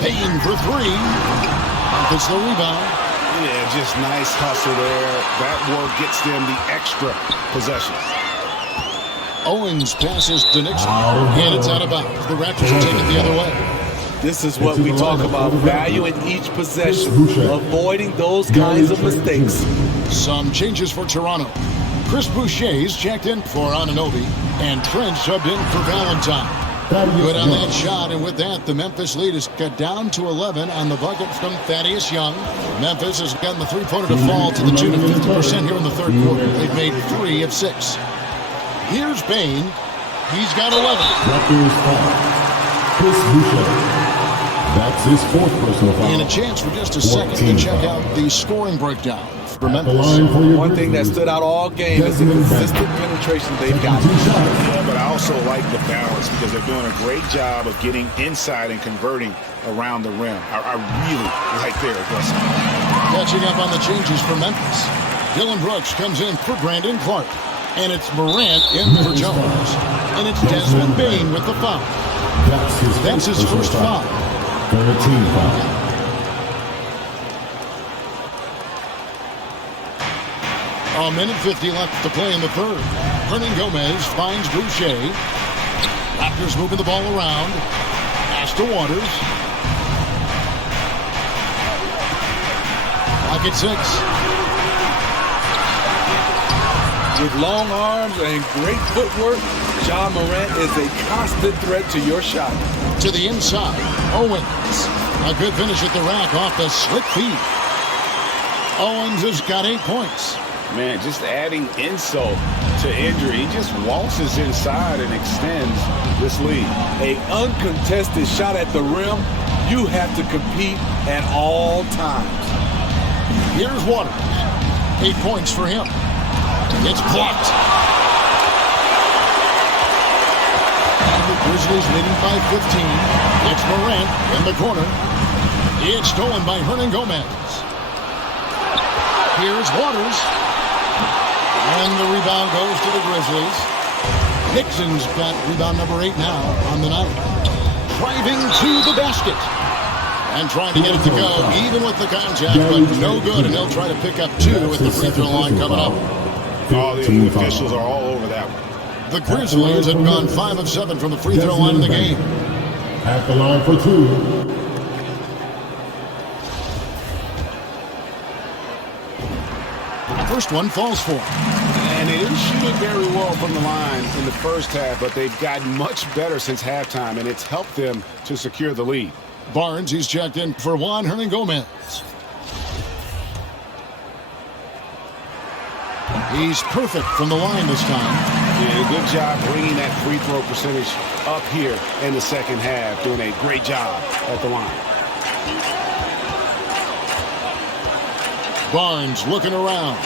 Payne for 3. It's the rebound. Yeah, just nice hustle there. That work gets them the extra possession. Owens passes to Nixon, and it's out of bounds. The Raptors will take it the other way. This is what we talk about, value in each possession, avoiding those kinds of mistakes. Some changes for Toronto. Chris Boucher's checked in for Anunoby, and Trent subbed in for Valentine. Good on that shot, and with that, the Memphis lead is cut down to 11 on the bucket from Thaddeus Young. Memphis has gotten the three-pointer to fall to the tune of 50% here in the third quarter. They've made 3 of 6. Here's Bain. He's got 11. Raptors foul. Chris Boucher. That's his 4th personal foul. And a chance for just a second to check out the scoring breakdown for Memphis. One thing that stood out all game is the consistent penetration they've got. Yeah, but I also like the balance because they're doing a great job of getting inside and converting around the rim. I really like their aggressiveness. Catching up on the changes for Memphis. Dylan Brooks comes in for Brandon Clark. And it's Morant in for Jones. And it's Desmond Bain with the foul. That's his first foul. 13 foul. A minute 50 left to play in the third. Gomez finds Boucher. Raptors moving the ball around. Pass to Waters. Clock at 6. With long arms and great footwork, Ja Morant is a constant threat to your shot. To the inside, Owens. A good finish at the rack off the slick feed. Owens has got 8 points. Man, just adding insult to injury. He just waltzes inside and extends this lead. An uncontested shot at the rim, you have to compete at all times. Here's Waters. 8 points for him. It's blocked. And the Grizzlies leading by 15. It's Morant in the corner. It's stolen by Gomez. Here's Waters. And the rebound goes to the Grizzlies. Nixon's got rebound number 8 now on the night. Driving to the basket. And trying to get it to go, even with the contact, but no good. And he'll try to pick up 2 at the free throw line coming up. All the officials are all over that one. The Grizzlies have gone 5 of 7 from the free throw line in the game. At the line for 2. First one falls for him. And they didn't shoot it very well from the line in the first half, but they've gotten much better since halftime, and it's helped them to secure the lead. Barnes, he's checked in for Juan Hernangomez. He's perfect from the line this time. Yeah, good job bringing that free throw percentage up here in the second half. Doing a great job at the line. Barnes looking around.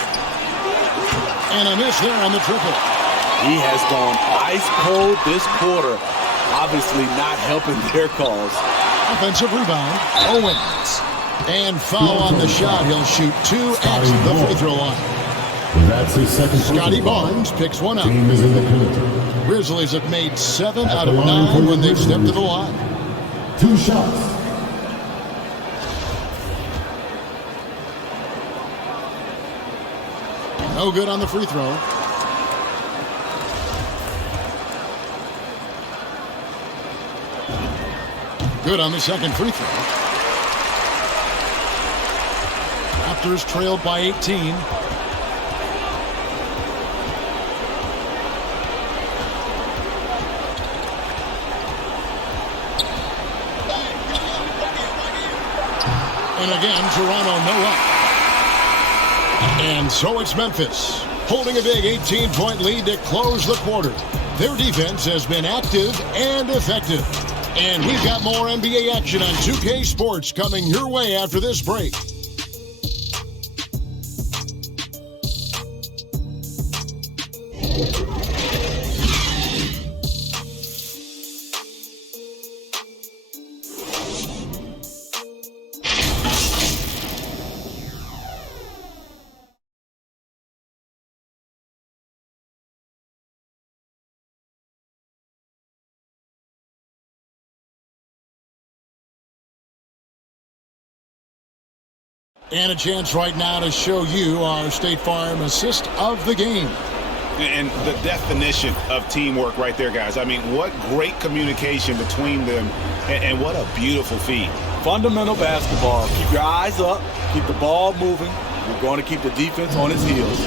And a miss there on the triple. He has gone ice cold this quarter. Obviously not helping their cause. Offensive rebound, Owens. And foul on the shot. He'll shoot 2 at the free throw line. That's his second. Scotty Barnes picks one up. Team is in the penalty. Grizzlies have made 7 out of 9 when they've stepped to the line. 2 shots. No good on the free throw. Good on the second free throw. Raptors trailed by 18. And again, Toronto no up. And so it's Memphis, holding a big 18-point lead to close the quarter. Their defense has been active and effective. And we've got more NBA action on 2K Sports coming your way after this break. And a chance right now to show you our State Farm assist of the game. And the definition of teamwork right there, guys. I mean, what great communication between them, and what a beautiful feed. Fundamental basketball. Keep your eyes up. Keep the ball moving. You're going to keep the defense on its heels.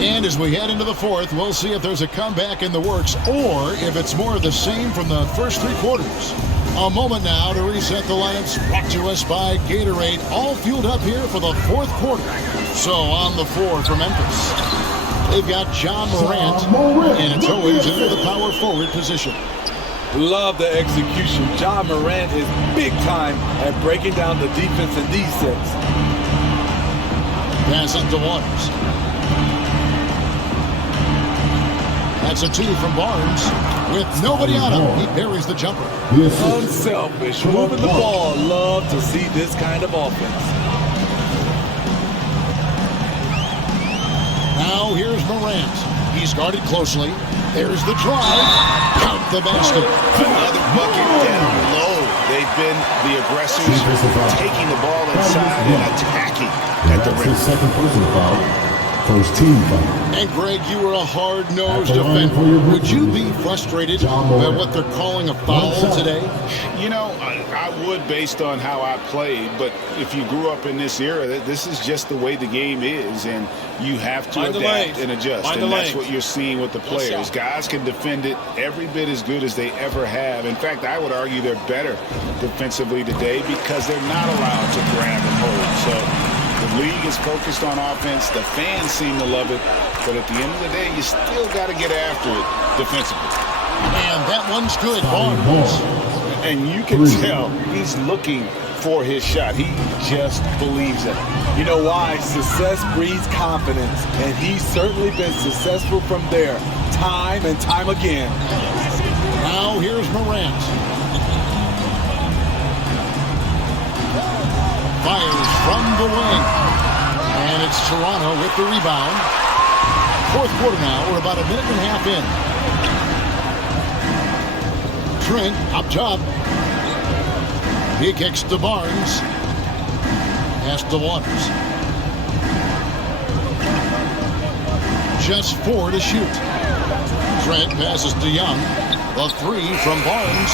And as we head into the fourth, we'll see if there's a comeback in the works or if it's more of the same from the first 3 quarters. A moment now to reset the lineups, brought to us by Gatorade, all fueled up here for the 4th quarter. So on the floor for Memphis, they've got John Morant, and it's always into the power forward position. Love the execution. John Morant is big time at breaking down the defense in these sets. Pass up to Waters. That's a 2 from Barnes. With nobody on him, he buries the jumper. Unselfish, moving the ball. Love to see this kind of offense. Now here's Morant. He's guarded closely. There's the drive. Count the basket. Another bucket down low. They've been the aggressors, taking the ball inside and attacking at the rim. His second personal foul. First team foul. And Greg, you were a hard-nosed defender. Would you be frustrated by what they're calling a foul today? You know, I would based on how I played, but if you grew up in this era, this is just the way the game is, and you have to adapt and adjust. And that's what you're seeing with the players. Guys can defend it every bit as good as they ever have. In fact, I would argue they're better defensively today because they're not allowed to grab and hold. So the league is focused on offense. The fans seem to love it. But at the end of the day, you still got to get after it defensively. And that one's good. Barnes. And you can tell he's looking for his shot. He just believes it. You know why? Success breeds confidence. And he's certainly been successful from there, time and time again. Now here's Morant. Fires from the wing. And it's Toronto with the rebound. Fourth quarter now. We're about a minute and a half in. Trent up top. He kicks to Barnes. Pass to Waters. Just 4 to shoot. Trent passes to Young. The 3 from Barnes.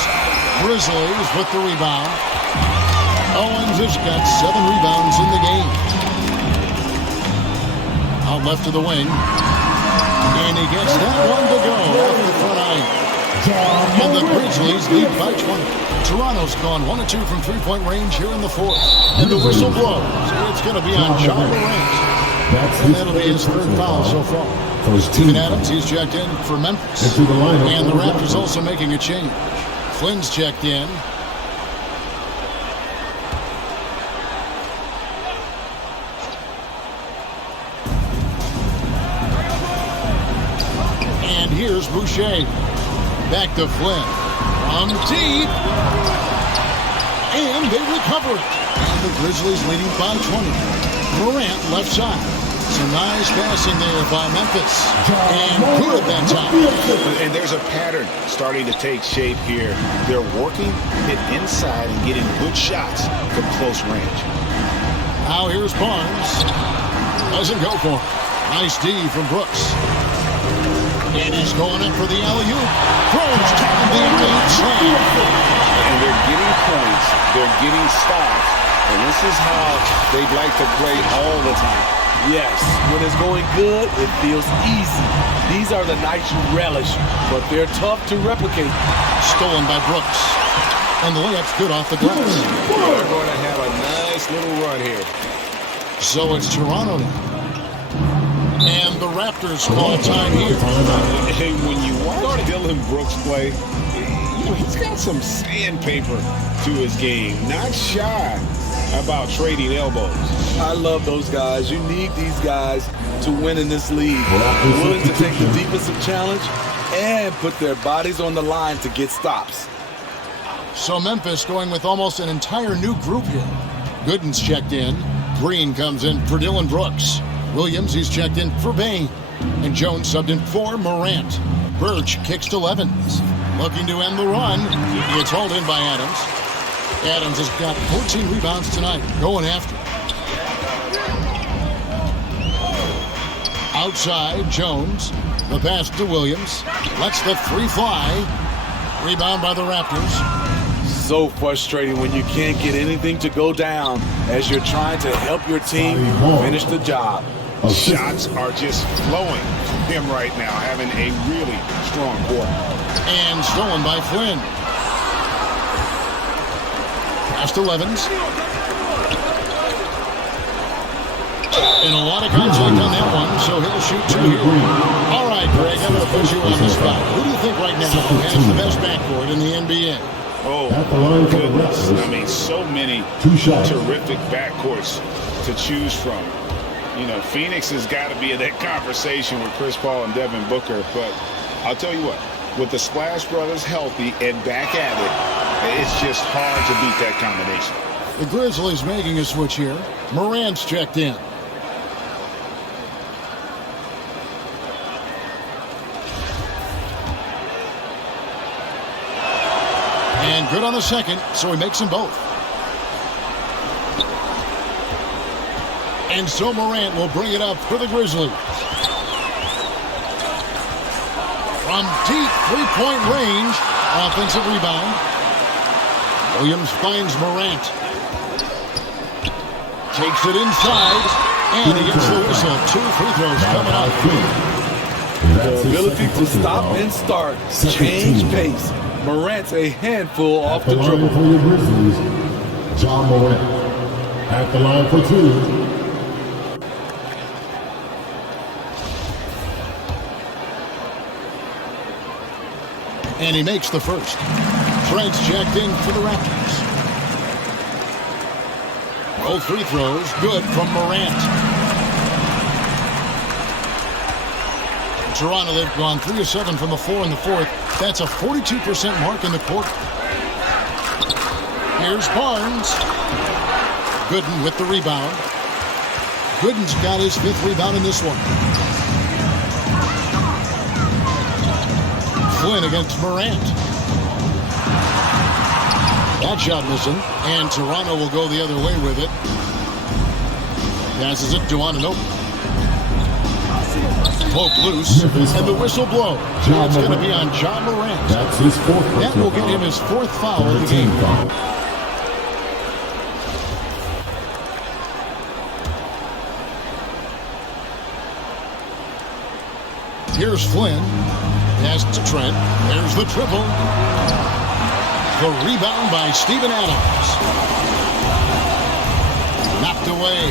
Grizzlies with the rebound. Owens has got 7 rebounds in the game. Out left to the wing. And he gets that one to go off the front iron. And the Grizzlies lead by 20. Toronto's gone 1 of 2 from three-point range here in the fourth. And the whistle blows. It's going to be on John Morant. And that'll be his third foul so far. Steven Adams, he's checked in for Memphis. And the Raptors also making a change. Flynn's checked in. And here's Boucher. Back to Flynn. From deep. And they recover it. And the Grizzlies leading by 20. Morant left side. Some nice passing there by Memphis. And good that time. And there's a pattern starting to take shape here. They're working it inside and getting good shots from close range. Now here's Barnes. Doesn't go for it. Nice D from Brooks. And he's going in for the alley-oop. Throws down the alley-oop slam. And they're getting points. They're getting stops. And this is how they'd like to play all the time. Yes, when it's going good, it feels easy. These are the nights you relish, but they're tough to replicate. Stolen by Brooks. And the layup's good off the glass. They're going to have a nice little run here. So it's Toronto now. And the Raptors call time here. Hey, when you watch Dylan Brooks play, you know, he's got some sandpaper to his game. Not shy about trading elbows. I love those guys. You need these guys to win in this league. Willing to take the defensive challenge and put their bodies on the line to get stops. So Memphis going with almost an entire new group here. Gooden's checked in. Green comes in for Dylan Brooks. Williams, he's checked in for Bain. And Jones subbed in for Morant. Birch kicks to Levens. Looking to end the run. It's hauled in by Adams. Adams has got 14 rebounds tonight. Going after. Outside, Jones. The pass to Williams. Lets the 3 fly. Rebound by the Raptors. So frustrating when you can't get anything to go down as you're trying to help your team finish the job. Shots are just flowing from him right now, having a really strong quarter. And stolen by Flynn. Pass to Levens. And a lot of contact on that one, so he'll shoot 2 here. All right, Greg, I'm going to put you on the spot. Who do you think right now has the best backcourt in the NBA? Oh, goodness. I mean, so many terrific backcourts to choose from. You know, Phoenix has got to be in that conversation with Chris Paul and Devin Booker. But I'll tell you what, with the Splash Brothers healthy and back at it, it's just hard to beat that combination. The Grizzlies making a switch here. Morant's checked in. And good on the second, so he makes them both. And so Morant will bring it up for the Grizzlies. From deep three-point range, offensive rebound. Williams finds Morant. Takes it inside, and he gets the whistle. 2 free throws coming up. The ability to stop and start, change pace. Morant's a handful off the dribble. For your Grizzlies, John Morant at the line for 2. And he makes the first. Fred's checked in for the Raptors. Both free throws good from Morant. Toronto, they've gone 3 of 7 from the floor in the fourth. That's a 42% mark in the quarter. Here's Barnes. Gooden with the rebound. Gooden's got his 5th rebound in this one. Flynn against Morant. That shot missing, and Toronto will go the other way with it. Passes it to Anunoby. Poke loose, and the whistle blows. It's going to be on John Morant. That's his 4th. That will get him his 4th foul of the game. Foul. Here's Flynn. Pass to Trent. There's the triple. The rebound by Steven Adams. Knocked away.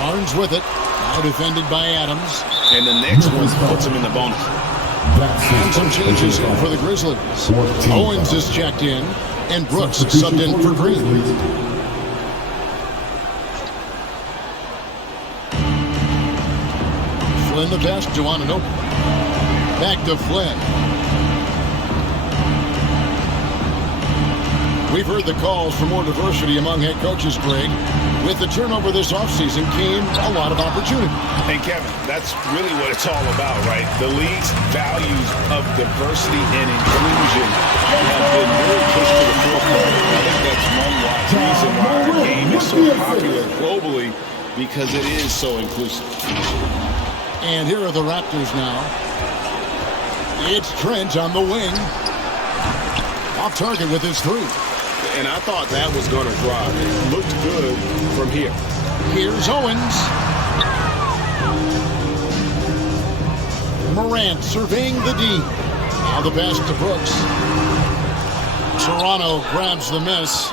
Barnes with it. Now defended by Adams. And the next one puts him in the bonus. And some changes in for the Grizzlies. Owens is checked in, and Brooks subbed in for Green. Flynn the pass to Anunoby. Back to Flynn. We've heard the calls for more diversity among head coaches, Greg. With the turnover this offseason came a lot of opportunity. And Kevin, that's really what it's all about, right? The league's values of diversity and inclusion have been really pushed to the forefront. I think that's one reason why our game is so popular globally, because it is so inclusive. And here are the Raptors now. It's Trent on the wing. Off target with his 3. And I thought that was going to drive. It looked good from here. Here's Owens. Morant surveying the D. Now the pass to Brooks. Toronto grabs the miss.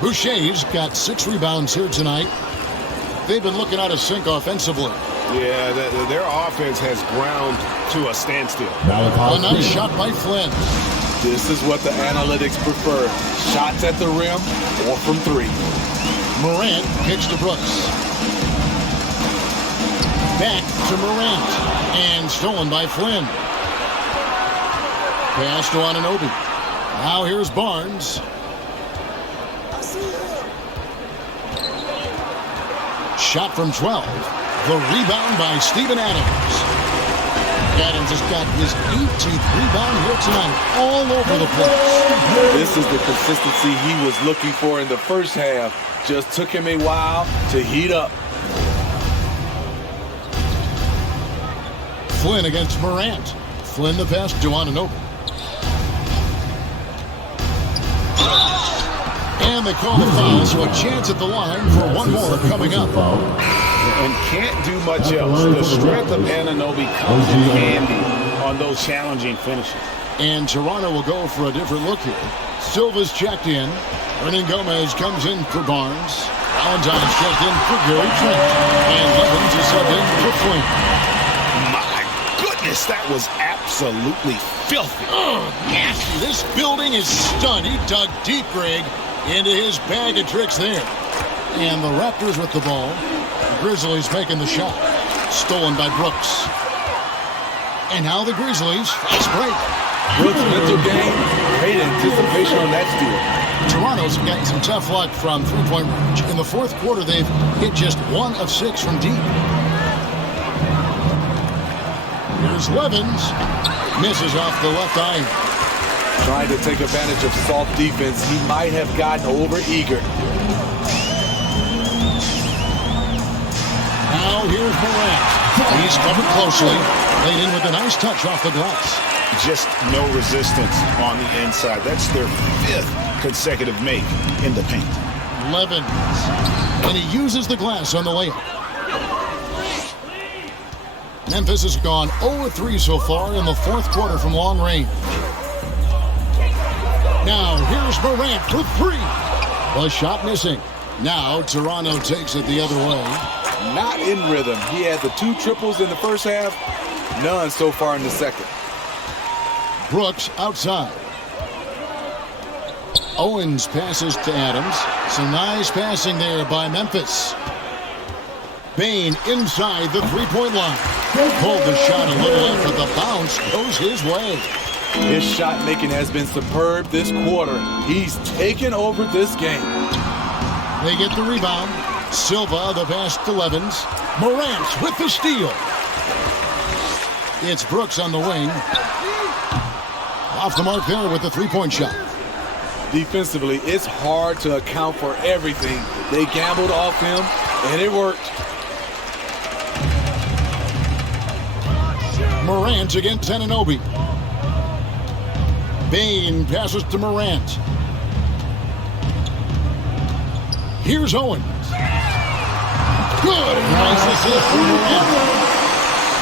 Boucher's got 6 rebounds here tonight. They've been looking out of sync offensively. Yeah, their offense has ground to a standstill. A nice shot by Flynn. This is what the analytics prefer. Shots at the rim or from 3. Morant kicks to Brooks. Back to Morant. And stolen by Flynn. Pass to Anunoby. Now here's Barnes. Shot from 12. The rebound by Steven Adams. Adams has got his 18th rebound here tonight, all over the place. This is the consistency he was looking for in the first half. Just took him a while to heat up. Flynn against Morant. Flynn the pass to Anunoby. And they call the foul, so a chance at the line for one more coming up. And can't do much else. The strength of Anunoby comes in handy on those challenging finishes. And Toronto will go for a different look here. Silva's checked in. Hernan Gomez comes in for Barnes. Valentine's checked in for Gary Trent. And Evans is subbed in for Flynn. My goodness, that was absolutely filthy. Oh, nasty. This building is stunned. He dug deep, Greg, into his bag of tricks there. And the Raptors with the ball. The Grizzlies making the shot. Stolen by Brooks. And now the Grizzlies fast break. Brooks' mental game, great anticipation on that steal. Toronto's gotten some tough luck from three-point range. In the fourth quarter, they've hit just 1 of 6 from deep. Here's Levens. Misses off the left eye. Trying to take advantage of soft defense. He might have gotten over-eager. Now here's Morant. He's covered closely. Laid in with a nice touch off the glass. Just no resistance on the inside. That's their 5th consecutive make in the paint. Levens. And he uses the glass on the layup. Memphis has gone 0-3 so far in the fourth quarter from long range. Now here's Morant for 3. The shot missing. Now Toronto takes it the other way. Not in rhythm. He had the 2 triples in the first half. None so far in the second. Brooks outside. Owens passes to Adams. Some nice passing there by Memphis. Bain inside the three-point line. Pulled the shot a little late, but the bounce goes his way. His shot making has been superb this quarter. He's taken over this game. They get the rebound. Silva, the pass to Levens. Morant with the steal. It's Brooks on the wing. Off the mark there with the three-point shot. Defensively, it's hard to account for everything. They gambled off him, and it worked. Morant against Anunoby. Bain passes to Morant. Here's Owens. Good. Nice assist from Morant.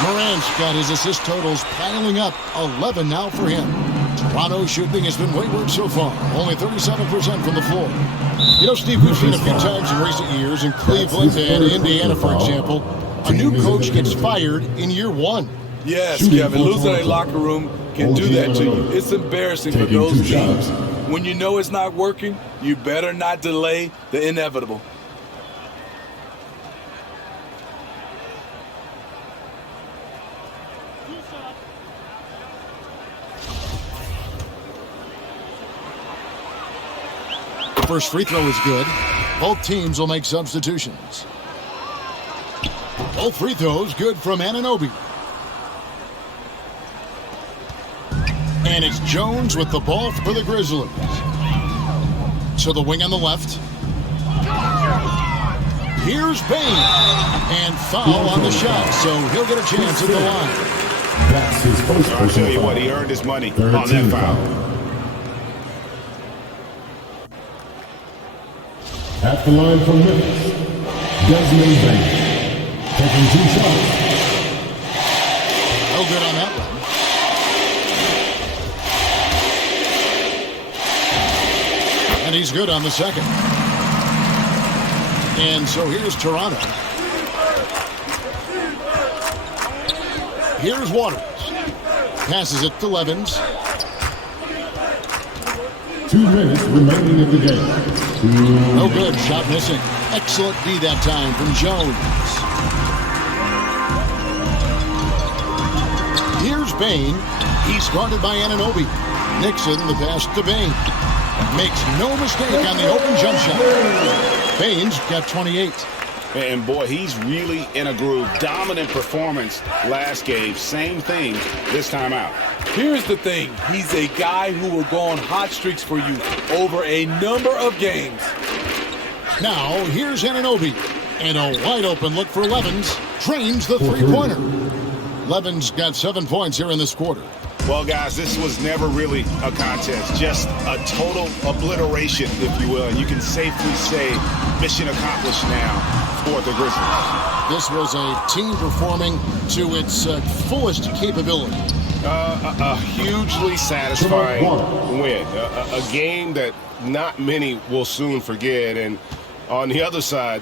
Morant's got his assist totals piling up. 11 now for him. Toronto's shooting has been wayward so far. Only 37% from the floor. You know, Steve, we've seen a few times in recent years in Cleveland and Indiana, for example, a new coach gets fired in year one. Yes, Kevin, losing a locker room can do that to you. It's embarrassing for those teams. When you know it's not working, you better not delay the inevitable. First free throw is good. Both teams will make substitutions. Both free throws good from Anunoby. And it's Jones with the ball for the Grizzlies. To the wing on the left. Here's Bain. And foul on the shot, so he'll get a chance at the line. That's his first I'll tell you what, he earned his money on that foul. At the line from Memphis, Desmond Bain, taking 2 shots. No good on that one. And he's good on the second. And so here's Toronto. Here's Waters. Passes it to Levens. 2 minutes remaining in the game. No good. Shot missing. Excellent D that time from Jones. Here's Bain. He's guarded by Anunoby. Nixon, the pass to Bain. Makes no mistake on the open jump shot. Bain's got 28. And boy, he's really in a groove. Dominant performance last game. Same thing this time out. Here's the thing. He's a guy who will go on hot streaks for you over a number of games. Now, here's Anunoby. And a wide open look for Levens. Drains the three-pointer. Levens got 7 points here in this quarter. Well, guys, this was never really a contest. Just a total obliteration, if you will. And you can safely say mission accomplished now for the Grizzlies. This was a team performing to its fullest capability. A hugely satisfying win. A game that not many will soon forget. And on the other side,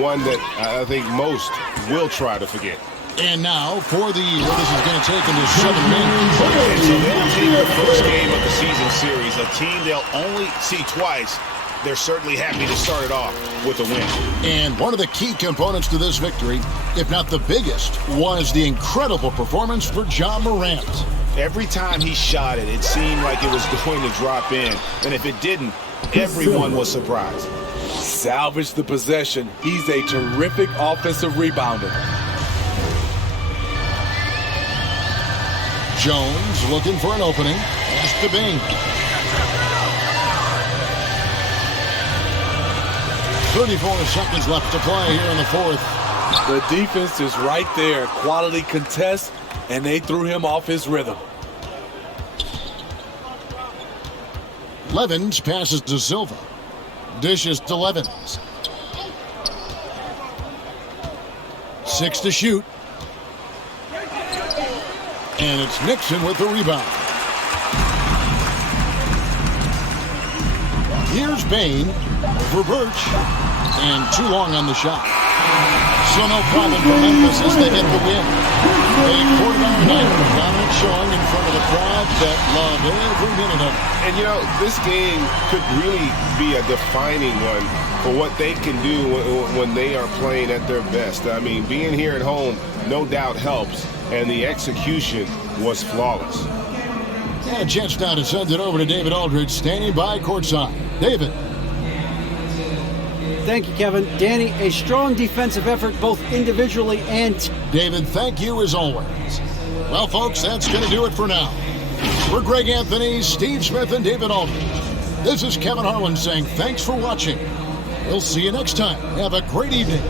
one that I think most will try to forget. And now for the, well, this is going to take into 7 minutes. And so they'll take the first game of the season series, a team they'll only see twice. They're certainly happy to start it off with a win. And one of the key components to this victory, if not the biggest, was the incredible performance for Ja Morant. Every time he shot it, it seemed like it was going to drop in. And if it didn't, everyone was surprised. Salvage the possession. He's a terrific offensive rebounder. Jones looking for an opening. Pass to Bain. 34 seconds left to play here in the fourth. The defense is right there. Quality contest, and they threw him off his rhythm. Levens passes to Silva. Dishes to Levens. 6 to shoot. And it's Nixon with the rebound. Here's Bain for Birch. And too long on the shot. So no problem for Memphis as they get the win. A quarter-hour night of dominant showing in front of the crowd that love every minute of it. And, you know, this game could really be a defining one for what they can do when they are playing at their best. I mean, being here at home no doubt helps, and the execution was flawless. And a chance now to send it over to David Aldridge, standing by courtside. David. Thank you, Kevin. Danny, a strong defensive effort both individually and... David, thank you as always. Well, folks, that's going to do it for now. For Greg Anthony, Steve Smith, and David Aldridge, this is Kevin Harlan saying thanks for watching. We'll see you next time. Have a great evening.